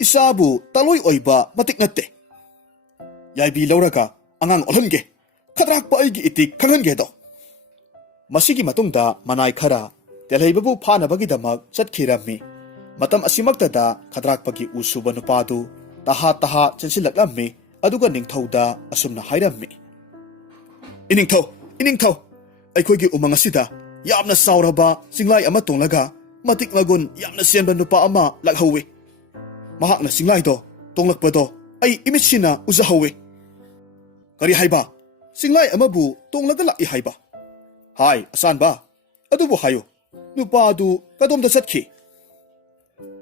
ꯏꯆꯥꯕꯨ ꯇꯥꯂꯣꯏ ꯑꯣꯏꯕ ꯃꯇꯤꯛ ꯅꯠꯇꯦ꯫ ꯌꯥꯏꯕꯤ ꯂꯧꯔꯒ ꯑꯉꯥꯡ ꯑꯣꯜꯍꯟꯒꯦ, ꯈꯗ꯭ꯔꯥꯛꯄ ꯑꯩꯒꯤ ꯏꯇꯤꯛ ꯈꯪꯍꯟꯒꯦꯗꯣ." ꯃꯁꯤꯒꯤ ꯃꯇꯨꯡꯗ ꯃꯅꯥꯏ ꯈꯔ ꯇꯦꯜꯍꯩꯕꯕꯨ ꯐꯥꯅꯕꯒꯤꯗꯃꯛ ꯆꯠꯈꯤꯔꯝꯃꯤ꯫ ꯃꯇꯝ ꯑꯁꯤꯃꯛꯇꯗ ꯈꯗ꯭ꯔꯥꯛꯄꯒꯤ ꯎ ꯁꯨꯕ ꯅꯨꯄꯥꯗꯨ ꯇꯍꯥ ꯆꯦꯟꯁꯤꯜꯂꯛꯂꯝꯃꯤ ꯑꯗꯨꯒ ꯅꯤꯡꯊꯧꯗ ꯑꯁꯨꯝꯅ ꯍꯥꯏꯔꯝꯃꯤ, "ꯏꯅꯤꯡꯊꯧ, ꯏꯅꯤꯡꯊꯧ, ꯑꯩꯈꯣꯏꯒꯤ ꯎꯃꯪ ꯑꯁꯤꯗ ꯌꯥꯝꯅ ꯆꯥꯎꯔꯕ ꯆꯤꯡꯂꯥꯏ ꯑꯃ ꯇꯣꯡꯂꯒ ꯃꯇꯤꯛ ꯃꯒꯨꯟ ꯌꯥꯝꯅ ꯆꯦꯟꯕ ꯅꯨꯄꯥ ꯑꯃ ꯂꯥꯛꯍꯧꯏ꯫ ꯃꯍꯥꯛꯅ ꯆꯤꯡꯂꯥꯏꯗꯣ ꯇꯣꯡꯂꯛꯄꯗꯣ ꯑꯩ ꯏꯃꯤꯠꯁꯤꯅ ꯎꯖꯍꯧꯏ." "ꯀꯔꯤ ꯍꯥꯏꯕ? ꯆꯤꯡꯂꯥꯏ ꯑꯃꯕꯨ ꯇꯣꯡꯂꯒ ꯂꯥꯛꯏ ꯍꯥꯏꯕ? ꯍꯥꯏ ꯑꯆꯥꯟꯕ, ꯑꯗꯨꯕꯨ ꯍꯥꯏꯌꯨ, ꯅꯨꯄꯥ ꯑꯗꯨ ꯀꯗꯣꯝꯗ ꯆꯠꯈꯤ?"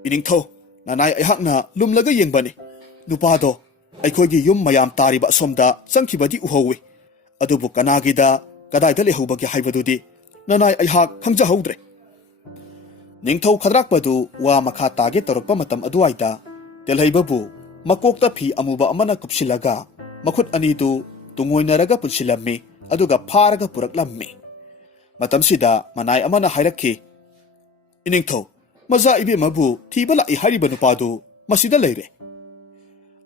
"ꯏꯅꯤꯡꯊꯧ, ꯅꯅꯥꯏ ꯑꯩꯍꯥꯛꯅ ꯂꯨꯝꯂꯒ ꯌꯦꯡꯕꯅꯤ꯫ ꯅꯨꯄꯥꯗꯣ ꯑꯩꯈꯣꯏꯒꯤ ꯌꯨꯝ ꯃꯌꯥꯝ ꯇꯥꯔꯤꯕ ꯑꯁꯣꯝꯗ ꯆꯪꯈꯤꯕꯗꯤ ꯎꯍꯧꯏ꯫ ꯑꯗꯨꯕꯨ ꯀꯅꯥꯒꯤꯗ ꯀꯗꯥꯏꯗ ꯂꯩꯍꯧꯕꯒꯦ ꯍꯥꯏꯕꯗꯨꯗꯤ ꯅꯅꯥꯏ ꯑꯩꯍꯥꯛ ꯈꯪꯖꯍꯧꯗ꯭ꯔꯦ." ꯅꯤꯡꯊꯧ ꯈꯗ꯭ꯔꯥꯛꯄꯗꯨ ꯋꯥ ꯃꯈꯥ ꯇꯥꯒꯦ ꯇꯧꯔꯛꯄ ꯃꯇꯝ ꯑꯗꯨꯋꯥꯏꯗ ꯇꯦꯜꯍꯩꯕꯕꯨ ꯃꯀꯣꯛꯇ ꯐꯤ ꯑꯃꯨꯕ ꯑꯃꯅ ꯀꯨꯞꯁꯤꯜꯂꯒ ꯃꯈꯨꯠ ꯑꯅꯤꯗꯨ ꯇꯨꯡꯑꯣꯏꯅꯔꯒ ꯄꯨꯟꯁꯤꯜꯂꯝꯃꯤ ꯑꯗꯨꯒ ꯐꯥꯔꯒ ꯄꯨꯔꯛꯂꯝꯃꯤ꯫ ꯃꯇꯝꯁꯤꯗ ꯃꯅꯥꯏ ꯑꯃꯅ ꯍꯥꯏꯔꯛꯈꯤ, ꯏꯅꯤꯡꯊꯧ, ꯃꯆꯥ ꯏꯕꯦꯝꯃꯕꯨ ꯊꯤꯕ ꯂꯥꯛꯏ ꯍꯥꯏꯔꯤꯕ ꯅꯨꯄꯥꯗꯨ ꯃꯁꯤꯗ ꯂꯩꯔꯦ꯫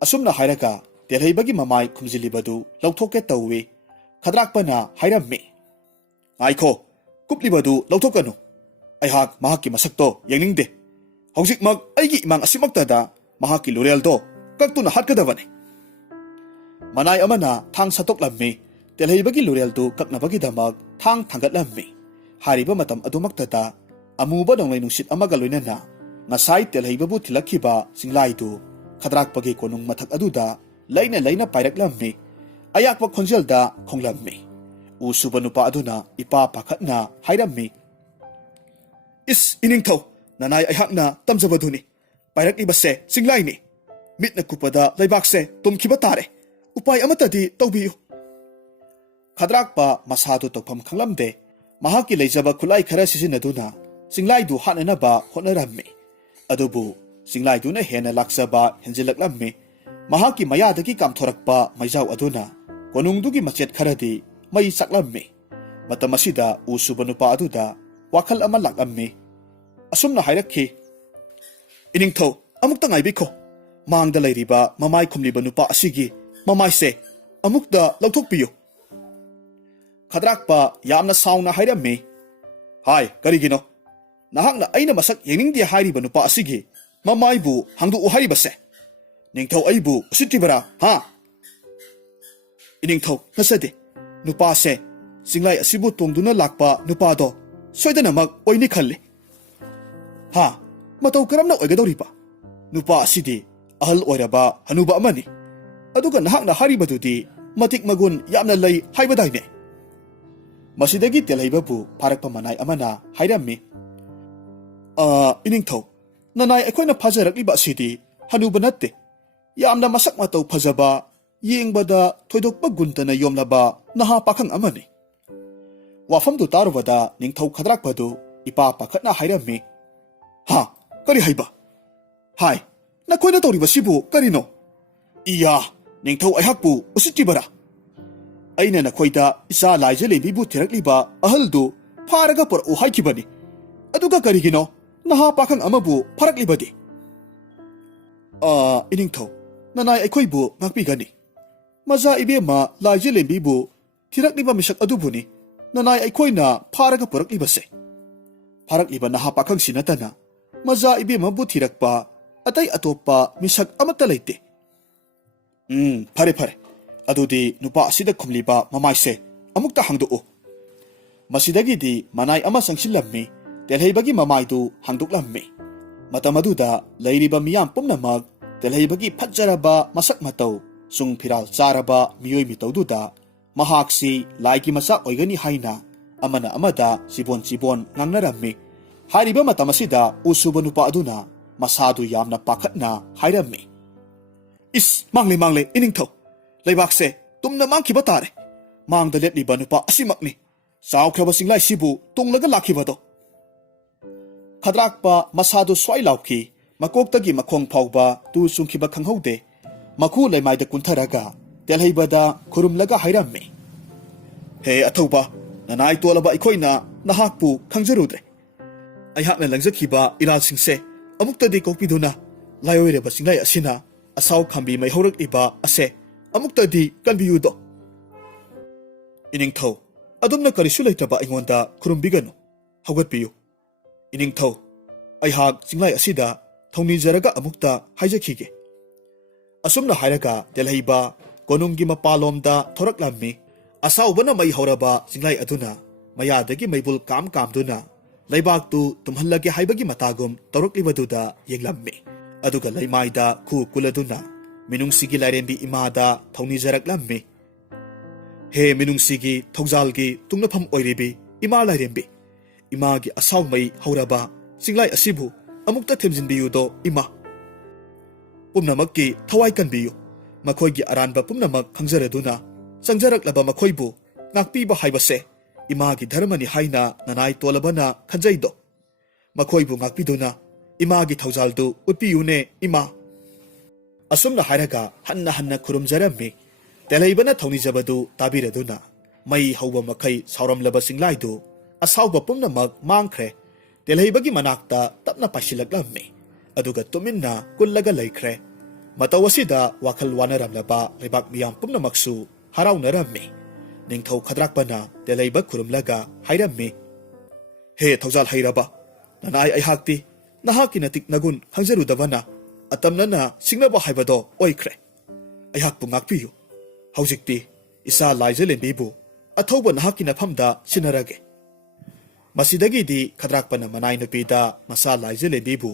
ꯑꯁꯨꯝꯅ ꯍꯥꯏꯔꯒ ꯇꯦꯜꯍꯩꯕꯒꯤ ꯃꯃꯥꯏ ꯈꯨꯝꯖꯤꯜꯂꯤꯕꯗꯨ ꯂꯧꯊꯣꯛꯀꯦ ꯇꯧꯏ꯫ ꯈꯗ꯭ꯔꯥꯛꯄꯅ ꯍꯥꯏꯔꯝꯃꯤ, ꯉꯥꯏꯈꯣ, ꯀꯨꯞꯂꯤꯕꯗꯨ ꯂꯧꯊꯣꯛꯀꯅꯨ꯫ ꯑꯩꯍꯥꯛ ꯃꯍꯥꯛꯀꯤ ꯃꯁꯛꯇꯣ ꯌꯦꯡꯅꯤꯡꯗꯦ꯫ ꯍꯧꯖꯤꯛꯃꯛ ꯑꯩꯒꯤ ꯏꯃꯥꯡ ꯑꯁꯤꯃꯛꯇꯗ ꯃꯍꯥꯛꯀꯤ ꯂꯨꯔꯦꯜꯗꯣ ꯀꯛꯇꯨꯅ ꯍꯥꯠꯀꯗꯕꯅꯤ꯫ ꯃꯅꯥꯏ ꯑꯃꯅ ꯊꯥꯡ ꯁꯠꯇꯣꯛꯂꯝꯃꯤ꯫ ꯇꯦꯜꯍꯩꯕꯒꯤ ꯂꯨꯔꯦꯜꯗꯨ ꯀꯛꯅꯕꯒꯤꯗꯃꯛ ꯊꯥꯡ ꯊꯥꯡꯒꯠꯂꯝꯃꯤ꯫ ꯍꯥꯏꯔꯤꯕ ꯃꯇꯝ ꯑꯗꯨꯃꯛꯇꯗ ꯑꯃꯨꯕ ꯅꯣꯡꯂꯩ ꯅꯨꯡꯁꯤꯠ ꯑꯃꯒ ꯂꯣꯏꯅꯅ ꯉꯁꯥꯏ ꯇꯦꯜꯍꯩꯕꯕꯨ ꯊꯤꯜꯂꯛꯈꯤꯕ ꯆꯤꯡꯂꯥꯏꯗꯨ ꯈꯗ꯭ꯔꯥꯛꯄꯒꯤ ꯀꯣꯅꯨꯡ ꯃꯊꯛ ꯑꯗꯨꯗ ꯂꯩꯅ ꯂꯩꯅ ꯄꯥꯏꯔꯛꯂꯝꯃꯤ꯫ ꯑꯌꯥꯛꯄ ꯈꯣꯟꯖꯦꯜꯗ ꯈꯣꯡꯂꯝꯃꯤ꯫ ꯎ ꯁꯨꯕ ꯅꯨꯄꯥ ꯑꯗꯨꯅ ꯏꯄꯥ ꯄꯥꯈꯠꯅ ꯍꯥꯏꯔꯝꯃꯤ, ꯏꯁ ꯏꯅꯤꯡꯊꯧ, ꯅꯅꯥꯏ ꯑꯩꯍꯥꯛꯅ ꯇꯝꯖꯕꯗꯨꯅꯤ꯫ ꯄꯥꯏꯔꯛꯂꯤꯕꯁꯦ ꯆꯤꯡꯂꯥꯏꯅꯤ꯫ ꯃꯤꯠꯅ ꯀꯨꯞꯄꯗ ꯂꯩꯕꯥꯛꯁꯦ ꯇꯨꯝꯈꯤꯕ ꯇꯥꯔꯦ꯫ ꯎꯄꯥꯏ ꯑꯃꯠꯇꯗꯤ ꯇꯧꯕꯤꯌꯨ꯫ ꯈꯗ꯭ꯔꯥꯛꯄ ꯃꯁꯥꯗꯨ ꯇꯧꯐꯝ ꯈꯪꯂꯝꯗꯦ꯫ ꯃꯍꯥꯛꯀꯤ ꯂꯩꯖꯕ ꯈꯨꯠꯂꯥꯏ ꯈꯔ ꯁꯤꯖꯤꯟꯅꯗꯨꯅ ꯆꯤꯡꯂꯥꯏꯗꯨ ꯍꯥꯠꯅꯅꯕ ꯍꯣꯠꯅꯔꯝꯃꯤ꯫ ꯑꯗꯨꯕꯨ ꯆꯤꯡꯂꯥꯏꯗꯨꯅ ꯍꯦꯟꯅ ꯂꯥꯛꯆꯕ ꯍꯦꯟꯖꯤꯜꯂꯛꯂꯝꯃꯤ꯫ ꯃꯍꯥꯛꯀꯤ ꯃꯌꯥꯗꯒꯤ ꯀꯥꯝꯊꯣꯔꯛꯄ ꯃꯩꯖꯥꯎ ꯑꯗꯨꯅ ꯀꯣꯅꯨꯡꯗꯨꯒꯤ ꯃꯆꯦꯠ ꯈꯔꯗꯤ ꯃꯩ ꯆꯥꯛꯂꯝꯃꯤ꯫ ꯃꯇꯝ ꯑꯁꯤꯗ ꯎ ꯁꯨꯕ ꯅꯨꯄꯥ ꯑꯗꯨꯗ ꯋꯥꯈꯜ ꯑꯃ ꯂꯥꯛꯂꯝꯃꯤ꯫ ꯑꯁꯨꯝꯅ ꯍꯥꯏꯔꯛꯈꯤ, ꯏꯅꯤꯡꯊꯧ, ꯑꯃꯨꯛꯇ ꯉꯥꯏꯕꯤꯈꯣ꯫ ꯃꯥꯡꯗ ꯂꯩꯔꯤꯕ ꯃꯃꯥꯏ ꯈꯨꯝꯂꯤꯕ ꯅꯨꯄꯥ ꯑꯁꯤꯒꯤ ꯃꯃꯥꯏꯁꯦ ꯑꯃꯨꯛꯇ ꯂꯧꯊꯣꯛꯄꯤꯌꯨ꯫ ꯈꯗ꯭ꯔꯥꯛꯄ ꯌꯥꯝꯅ ꯁꯥꯎꯅ ꯍꯥꯏꯔꯝꯃꯤ, ꯍꯥꯏ, ꯀꯔꯤꯒꯤꯅꯣ? ꯅꯍꯥꯛꯅ ꯑꯩꯅ ꯃꯁꯛ ꯌꯦꯡꯅꯤꯡꯗꯦ ꯍꯥꯏꯔꯤꯕ ꯅꯨꯄꯥ ꯑꯁꯤꯒꯤ ꯃꯃꯥꯏꯕꯨ ꯍꯥꯡꯗꯣꯛꯎ ꯍꯥꯏꯔꯤꯕꯁꯦ? ꯅꯤꯡꯊꯧ ꯑꯩꯕꯨ ꯎꯁꯤꯠꯇ꯭ꯔꯤꯕꯔꯥ, ꯍꯥ? ꯏꯅꯤꯡꯊꯧ, ꯅꯠꯆꯗꯦ꯫ ꯅꯨꯄꯥꯁꯦ ꯆꯤꯡꯂꯥꯏ ꯑꯁꯤꯕꯨ ꯇꯣꯡꯗꯨꯅ ꯂꯥꯛꯄ ꯅꯨꯄꯥꯗꯣ ꯁꯣꯏꯗꯅꯃꯛ ꯑꯣꯏꯅꯤ ꯈꯜꯂꯤ꯫ ꯍꯥ? ꯃꯇꯧ ꯀꯔꯝꯅ ꯑꯣꯏꯒꯗꯧꯔꯤꯕ? ꯅꯨꯄꯥ ꯑꯁꯤꯗꯤ ꯑꯍꯜ ꯑꯣꯏꯔꯕ ꯍꯅꯨꯕ ꯑꯃꯅꯤ꯫ ꯑꯗꯨꯒ ꯅꯍꯥꯛꯅ ꯍꯥꯏꯔꯤꯕꯗꯨꯗꯤ ꯃꯇꯤꯛ ꯃꯒꯨꯟ ꯌꯥꯝꯅ ꯂꯩ ꯍꯥꯏꯕꯗꯥꯏꯅꯦ? ꯃꯁꯤꯗꯒꯤ ꯇꯦꯜꯍꯩꯕꯕꯨ ꯐꯥꯔꯛꯄ ꯃꯅꯥꯏ ꯑꯃꯅ ꯍꯥꯏꯔꯝꯃꯤ, ꯏꯅꯤꯡꯊꯧ, ꯅꯅꯥꯏ ꯑꯩꯈꯣꯏꯅ ꯐꯥꯖꯔꯛꯂꯤꯕ ꯑꯁꯤꯗꯤ ꯍꯅꯨꯕ ꯅꯠꯇꯦ꯫ ꯌꯥꯝꯅ ꯃꯁꯛ ꯃꯇꯧ ꯐꯖꯕ, ꯌꯦꯡꯕꯗ ꯊꯣꯏꯗꯣꯛꯄ ꯒꯨꯟꯇꯅ ꯌꯣꯝꯂꯕ ꯅꯍꯥ ꯄꯥꯈꯪ ꯑꯃꯅꯤ꯫ ꯋꯥꯐꯝꯗꯨ ꯇꯥꯔꯨꯕꯗ ꯅꯤꯡꯊꯧ ꯈꯗ꯭ꯔꯥꯛꯄꯗꯨ ꯏꯄꯥ ꯄꯥꯈꯠꯅ ꯍꯥꯏꯔꯝꯃꯤ, ꯍꯥ? ꯀꯔꯤ ꯍꯥꯏꯕ? ꯍꯥꯏ, ꯅꯈꯣꯏꯅ ꯇꯧꯔꯤꯕꯁꯤꯕꯨ ꯀꯔꯤꯅꯣ? ꯏꯌꯥ, ꯅꯤꯡꯊꯧ ꯑꯩꯍꯥꯛꯄꯨ ꯎꯁꯤꯠꯇ꯭ꯔꯤꯕꯔꯥ? ꯑꯩꯅ ꯅꯈꯣꯏꯗ ꯏꯆꯥ ꯂꯥꯏꯖꯂꯦꯝꯕꯤꯕꯨ ꯊꯤꯔꯛꯂꯤꯕ ꯑꯍꯜꯗꯨ ꯐꯥꯔꯒ ꯄꯨꯔꯛꯎ ꯍꯥꯏꯈꯤꯕꯅꯤ꯫ ꯑꯗꯨꯒ ꯀꯔꯤꯒꯤꯅꯣ ꯅꯍꯥ ꯄꯥꯈꯪ ꯑꯃꯕꯨ ꯐꯥꯔꯛꯂꯤꯕꯗꯤ? ꯏꯅꯤꯡꯊꯧ, ꯅꯅꯥꯏ ꯑꯩꯈꯣꯏꯕꯨ ꯉꯥꯛꯄꯤꯒꯅꯤ꯫ ꯃꯆꯥ ꯏꯕꯦꯝꯃ ꯂꯥꯏꯖꯂꯦꯝꯕꯤꯕꯨ ꯊꯤꯔꯛꯂꯤꯕ ꯃꯤꯁꯛ ꯑꯗꯨꯕꯨꯅꯤ ꯅꯅꯥꯏ ꯑꯩꯈꯣꯏꯅ ꯐꯥꯔꯒ ꯄꯨꯔꯛꯂꯤꯕꯁꯦ꯫ ꯐꯥꯔꯛꯂꯤꯕ ꯅꯍꯥ ꯄꯥꯈꯪꯁꯤ ꯅꯠꯇꯅ ꯃꯆꯥ ꯏꯕꯦꯝꯃꯕꯨ ꯊꯤꯔꯛꯄ ꯑꯇꯩ ꯑꯇꯣꯞꯄ ꯃꯤꯁꯛ ꯑꯃꯠꯇ ꯂꯩꯇꯦ꯫ ꯐꯔꯦ ꯐꯔꯦ, ꯑꯗꯨꯗꯤ ꯅꯨꯄꯥ ꯑꯁꯤꯗ ꯈꯨꯝꯂꯤꯕ ꯃꯃꯥꯏꯁꯦ ꯑꯃꯨꯛꯇ ꯍꯥꯡꯗꯣꯛꯎ꯫ ꯃꯁꯤꯗꯒꯤꯗꯤ ꯃꯅꯥꯏ ꯑꯃ ꯆꯪꯁꯤꯜꯂꯝꯃꯤ꯫ ꯇꯦꯜꯍꯩꯕꯒꯤ ꯃꯃꯥꯏꯗꯨ ꯍꯥꯡꯗꯣꯛꯂꯝꯃꯤ꯫ ꯃꯇꯝ ꯑꯗꯨꯗ ꯂꯩꯔꯤꯕ ꯃꯤꯌꯥꯝ ꯄꯨꯝꯅꯃꯛ ꯇꯦꯜꯍꯩꯕꯒꯤ ꯐꯠꯖꯔꯕ ꯃꯁꯛ ꯃꯇꯧ, ꯆꯨꯡ ꯐꯤꯔꯥꯜ ꯆꯥꯔꯕ ꯃꯤꯑꯣꯏ ꯃꯤꯇꯧꯗꯨꯗ ꯃꯍꯥꯛꯁꯤ ꯂꯥꯏꯒꯤ ꯃꯆꯥ ꯑꯣꯏꯒꯅꯤ ꯍꯥꯏꯅ ꯑꯃꯅ ꯑꯃꯗ ꯆꯤꯕꯣꯟ ꯆꯤꯕꯣꯟ ꯉꯥꯡꯅꯔꯝꯃꯤ꯫ ꯍꯥꯏꯔꯤꯕ ꯃꯇꯝ ꯑꯁꯤꯗ ꯎ ꯁꯨꯕ ꯅꯨꯄꯥ ꯑꯗꯨꯅ ꯃꯁꯥꯗꯨ ꯌꯥꯝꯅ ꯄꯥꯈꯠꯅ ꯍꯥꯏꯔꯝꯃꯤ, ꯏꯁ, ꯃꯥꯡꯂꯦ ꯃꯥꯡꯂꯦ ꯏꯅꯤꯡꯊꯧ, ꯂꯩꯕꯥꯛꯁꯦ ꯇꯨꯝꯅ ꯃꯥꯡꯈꯤꯕ ꯇꯥꯔꯦ꯫ ꯃꯥꯡꯗ ꯂꯦꯞꯂꯤꯕ ꯅꯨꯄꯥ ꯑꯁꯤꯃꯛꯅꯤ ꯆꯥꯎꯈ꯭ꯔꯕ ꯆꯤꯡꯂꯥꯏꯁꯤꯕꯨ ꯇꯨꯡꯂꯒ ꯂꯥꯛꯈꯤꯕꯗꯣ꯫ ꯈꯗ꯭ꯔꯥꯛꯄ ꯃꯁꯥꯗꯨ ꯁ꯭ꯋꯥꯏ ꯂꯥꯎꯈꯤ꯫ ꯃꯀꯣꯛꯇꯒꯤ ꯃꯈꯣꯡ ꯐꯥꯎꯕ ꯇꯨ ꯆꯨꯡꯈꯤꯕ ꯈꯪꯍꯧꯗꯦ꯫ ꯃꯈꯨ ꯂꯩꯃꯥꯏꯗ ꯀꯨꯟꯊꯔꯒ ꯇꯦꯜꯍꯩꯕꯗ ꯈꯨꯔꯨꯝꯂꯒ ꯍꯥꯏꯔꯝꯃꯤ, ꯍꯦ ꯑꯊꯧꯕ, ꯅꯅꯥꯏ ꯇꯣꯜꯂꯕ ꯑꯩꯈꯣꯏꯅ ꯅꯍꯥꯛꯄꯨ ꯈꯪꯖꯔꯨꯗ꯭ꯔꯦ꯫ ꯑꯩꯍꯥꯛꯅ ꯂꯪꯖꯈꯤꯕ ꯏꯔꯥꯜꯁꯤꯡꯁꯦ ꯑꯃꯨꯛꯇꯗꯤ ꯀꯣꯛꯄꯤꯗꯨꯅ ꯂꯥꯏꯑꯣꯏꯔꯕ ꯆꯤꯡꯂꯥꯏ ꯑꯁꯤꯅ ꯑꯁꯥꯎ ꯈꯥꯝꯕꯤ ꯃꯩ ꯍꯧꯔꯛꯂꯤꯕ ꯑꯁꯦ ꯑꯃꯨꯛꯇꯗꯤ ꯀꯟꯕꯤꯌꯨꯗꯣ꯫ ꯏꯅꯤꯡꯊꯧ, ꯑꯗꯣꯝꯅ ꯀꯔꯤꯁꯨ ꯂꯩꯇ꯭ꯔꯕ ꯑꯩꯉꯣꯟꯗ ꯈꯨꯔꯨꯝꯕꯤꯒꯅꯨ꯫ ꯍꯧꯒꯠꯄꯤꯌꯨ꯫ ꯏꯅꯤꯡꯊꯧ, ꯑꯩꯍꯥꯛ ꯆꯤꯡꯂꯥꯏ ꯑꯁꯤꯗ ꯊꯧꯅꯤꯖꯔꯒ ꯑꯃꯨꯛꯇ ꯍꯥꯏꯖꯈꯤꯒꯦ꯫ ꯑꯁꯨꯝꯅ ꯍꯥꯏꯔꯒ ꯇꯦꯜꯍꯩꯕ ꯀꯣꯅꯨꯡꯒꯤ ꯃꯄꯥꯟꯂꯣꯝꯗ ꯊꯣꯔꯛꯂꯝꯃꯤ꯫ ꯑꯁꯥꯎꯕꯅ ꯃꯩ ꯍꯧꯔꯕ ꯆꯤꯡꯂꯥꯏ ꯑꯗꯨꯅ ꯃꯌꯥꯗꯒꯤ ꯃꯩꯕꯨꯜ ꯀꯥꯝꯗꯨꯅ ꯂꯩꯕꯥꯛꯇꯨ ꯇꯨꯝꯍꯜꯂꯒꯦ ꯍꯥꯏꯕꯒꯤ ꯃꯇꯥꯒꯨꯝ ꯇꯧꯔꯛꯂꯤꯕꯗꯨꯗ ꯌꯦꯡꯂꯝꯃꯤ꯫ ꯑꯗꯨꯒ ꯂꯩꯃꯥꯏꯗ ꯈꯨ ꯀꯨꯜꯂꯗꯨꯅ ꯃꯤꯅꯨꯡꯁꯤꯒꯤ ꯂꯥꯏꯔꯦꯝꯕꯤ ꯏꯃꯥꯗ ꯊꯧꯅꯤꯖꯔꯛꯂꯝꯃꯤ꯫ ꯍꯦ ꯃꯤꯅꯨꯡꯁꯤꯒꯤ ꯊꯧꯖꯥꯜꯒꯤ ꯇꯨꯡꯅꯐꯝ ꯑꯣꯏꯔꯤꯕꯤ ꯏꯃꯥ ꯂꯥꯏꯔꯦꯝꯕꯤ, ꯏꯃꯥꯒꯤ ꯑꯁꯥꯎ ꯃꯩ ꯍꯧꯔꯕ ꯆꯤꯡꯂꯥꯏ ꯑꯁꯤꯕꯨ ꯑꯃꯨꯛꯇ ꯊꯦꯝꯖꯤꯟꯕꯤꯌꯨꯗꯣ ꯏꯃꯥ꯫ ꯄꯨꯝꯅꯃꯛꯀꯤ ꯊꯋꯥꯏ ꯀꯟꯕꯤꯌꯨ꯫ ꯃꯈꯣꯏꯒꯤ ꯑꯔꯥꯟꯕ ꯄꯨꯝꯅꯃꯛ ꯈꯪꯖꯔꯗꯨꯅ ꯆꯪꯖꯔꯛꯂꯕ ꯃꯈꯣꯏꯕꯨ ꯉꯥꯛꯄꯤꯕ ꯍꯥꯏꯕꯁꯦ ꯏꯃꯥꯒꯤ ꯙꯔꯃꯅꯤ ꯍꯥꯏꯅ ꯅꯅꯥꯏ ꯇꯣꯜꯂꯕꯅ ꯈꯟꯖꯩꯗꯣ꯫ ꯃꯈꯣꯏꯕꯨ ꯉꯥꯛꯄꯤꯗꯨꯅ ꯏꯃꯥꯒꯤ ꯊꯧꯖꯥꯜꯗꯨ ꯎꯠꯄꯤꯌꯨꯅꯦ ꯏꯃꯥ꯫ ꯑꯁꯨꯝꯅ ꯍꯥꯏꯔꯒ ꯍꯟꯅ ꯍꯟꯅ ꯈꯨꯔꯨꯝꯖꯔꯝꯃꯤ꯫ ꯇꯦꯜꯍꯩꯕꯅ ꯊꯧꯅꯤꯖꯕꯗꯨ ꯇꯥꯕꯤꯔꯗꯨꯅ ꯃꯩ ꯍꯧꯕ ꯃꯈꯩ ꯁꯥꯎꯔꯝꯂꯕ ꯆꯤꯡꯂꯥꯏꯗꯨ ꯑꯁꯥꯎꯕ ꯄꯨꯝꯅꯃꯛ ꯃꯥꯡꯈ꯭ꯔꯦ ꯇꯦꯜꯍꯩꯕꯒꯤ ꯃꯅꯥꯛꯇ ꯇꯞꯅ ꯄꯥꯏꯁꯤꯜꯂꯛꯂꯝꯃꯤ ꯑꯗꯨꯒ ꯇꯨꯃꯤꯟꯅ ꯀꯨꯜꯂꯒ ꯂꯩꯈ꯭ꯔꯦ ꯃꯇꯧ ꯑꯁꯤꯗ ꯋꯥꯈꯜ ꯋꯥꯅꯔꯝꯂꯕ ꯂꯩꯕꯥꯛ ꯃꯤꯌꯥꯝ ꯄꯨꯝꯅꯃꯛꯁꯨ ꯍꯔꯥꯎꯅꯔꯝꯃꯤ ꯅꯤꯡꯊꯧ ꯈꯗ꯭ꯔꯥꯛꯄꯅ ꯇꯦꯜꯍꯩꯕ ꯈꯨꯔꯨꯝꯂꯒ ꯍꯥꯏꯔꯝꯃꯤ ꯍꯦ ꯊꯧꯖꯥꯜ ꯍꯩꯔꯕ ꯅꯅꯥꯏ ꯑꯩꯍꯥꯛꯇꯤ ꯅꯍꯥꯛꯀꯤ ꯅꯇꯤꯛ ꯅꯒꯨꯟ ꯈꯪꯖꯔꯨꯗꯕꯅ ꯑꯇꯝꯅꯅ ꯁꯤꯡꯅꯕ ꯍꯥꯏꯕꯗꯣ ꯑꯣꯏꯈ꯭ꯔꯦ ꯑꯩꯍꯥꯛꯄꯨ ꯉꯥꯛꯄꯤꯌꯨ ꯍꯧꯖꯤꯛꯇꯤ ꯏꯆꯥ ꯂꯥꯏꯖꯂꯦꯝꯕꯤꯕꯨ ꯑꯊꯧꯕ ꯅꯍꯥꯛꯀꯤ ꯅꯐꯝꯗ ꯁꯤꯟꯅꯔꯒꯦ ꯃꯁꯤꯗꯒꯤꯗꯤ ꯈꯗ꯭ꯔꯥꯛꯄꯅ ꯃꯅꯥꯏ ꯅꯨꯄꯤꯗ ꯃꯆꯥ ꯂꯥꯏꯖꯂꯦꯝꯕꯤꯕꯨ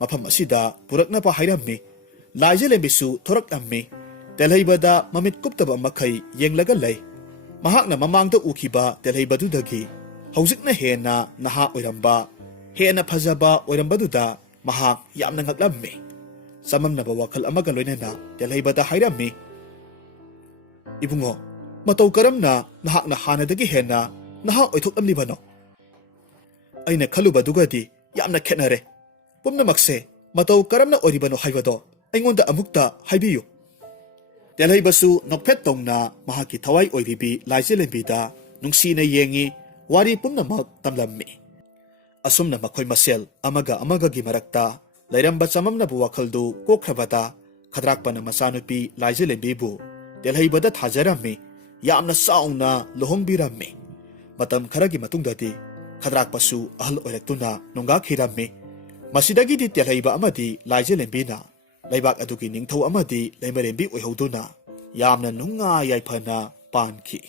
ꯃꯐꯝ ꯑꯁꯤꯗ ꯄꯨꯔꯛꯅꯕ ꯍꯥꯏꯔꯝꯃꯤ ꯂꯥꯏꯖꯂꯦꯝꯕꯤꯁꯨ ꯊꯣꯔꯛꯂꯝꯃꯤ ꯇꯦꯜꯍꯩꯕꯗ ꯃꯃꯤꯠ ꯀꯨꯞꯇꯕ ꯃꯈꯩ ꯌꯦꯡꯂꯒ ꯂꯩ ꯃꯍꯥꯛꯅ ꯃꯃꯥꯡꯗ ꯎꯈꯤꯕ ꯇꯦꯜꯍꯩꯕꯗꯨꯗꯒꯤ ꯍꯧꯖꯤꯛꯅ ꯍꯦꯟꯅ ꯅꯍꯥ ꯑꯣꯏꯔꯝꯕ ꯍꯦꯟꯅ ꯐꯖꯕ ꯑꯣꯏꯔꯝꯕꯗꯨꯗ ꯃꯍꯥꯛ ꯌꯥꯝꯅ ꯉꯛꯂꯝꯃꯤ ꯆꯃꯝꯅꯕ ꯋꯥꯈꯜ ꯑꯃꯒ ꯂꯣꯏꯅꯅ ꯇꯦꯜꯍꯩꯕꯗ ꯍꯥꯏꯔꯝꯃꯤ ꯏꯕꯨꯡꯉꯣ ꯃꯇꯧ ꯀꯔꯝꯅ ꯅꯍꯥꯛꯅ ꯍꯥꯟꯅꯗꯒꯤ ꯍꯦꯟꯅ ꯅꯍꯥ ꯑꯣꯏꯊꯣꯛꯂꯝꯂꯤꯕꯅꯣ ꯑꯩꯅ ꯈꯜꯂꯨꯕꯗꯨꯒꯗꯤ ꯌꯥꯝꯅ ꯈꯦꯠꯅꯔꯦ ꯄꯨꯝꯅꯃꯛꯁꯦ ꯃꯇꯧ ꯀꯔꯝꯅ ꯑꯣꯏꯔꯤꯕꯅꯣ ꯍꯥꯏꯕꯗꯣ ꯑꯩꯉꯣꯟꯗ ꯑꯃꯨꯛꯇ ꯍꯥꯏꯕꯤꯌꯨ ꯇꯦꯜꯍꯩꯕꯁꯨ ꯅꯣꯛꯐꯦꯠ ꯇꯧꯅ ꯃꯍꯥꯛꯀꯤ ꯊꯋꯥꯏ ꯑꯣꯏꯔꯤꯕꯤ ꯂꯥꯏꯖꯂꯦꯝꯕꯤꯗ ꯅꯨꯡꯁꯤꯅ ꯌꯦꯡꯉꯤ ꯋꯥꯔꯤ ꯄꯨꯝꯅꯃꯛ ꯇꯝꯂꯝꯃꯤ ꯑꯁꯨꯝꯅ ꯃꯈꯣꯏ ꯃꯁꯦꯜ ꯑꯃꯒ ꯑꯃꯒꯒꯤ ꯃꯔꯛꯇ ꯂꯩꯔꯝꯕ ꯆꯃꯝꯅꯕ ꯋꯥꯈꯜꯗꯨ ꯀꯣꯛꯈ꯭ꯔꯕꯗ ꯈꯗ꯭ꯔꯥꯛꯄꯅ ꯃꯆꯥꯅꯨꯄꯤ ꯂꯥꯏꯖꯂꯦꯝꯕꯤꯕꯨ ꯇꯦꯜꯍꯩꯕꯗ ꯊꯥꯖꯔꯝꯃꯤ ꯌꯥꯝꯅ ꯆꯥꯎꯅ ꯂꯨꯍꯣꯡꯕꯤꯔꯝꯃꯤ ꯃꯇꯝ ꯈꯔꯒꯤ ꯃꯇꯨꯡꯗꯗꯤ ꯈꯗ꯭ꯔꯥꯛꯄꯁꯨ ꯑꯍꯜ ꯑꯣꯏꯔꯛꯇꯨꯅ ꯅꯣꯡꯒꯥꯈꯤꯔꯝꯃꯤ ꯃꯁꯤꯗꯒꯤꯗꯤ ꯇꯦꯜꯍꯩꯕ ꯑꯃꯗꯤ ꯂꯥꯏꯖꯂꯦꯝꯕꯤꯅ ꯂꯩꯕꯥꯛ ꯑꯗꯨꯒꯤ ꯅꯤꯡꯊꯧ ꯑꯃꯗꯤ ꯂꯩꯃꯔꯦꯝꯕꯤ ꯑꯣꯏꯍꯧꯗꯨꯅ ꯌꯥꯝꯅ ꯅꯨꯡꯉꯥꯏ ꯌꯥꯏꯐꯅ ꯄꯥꯟꯈꯤ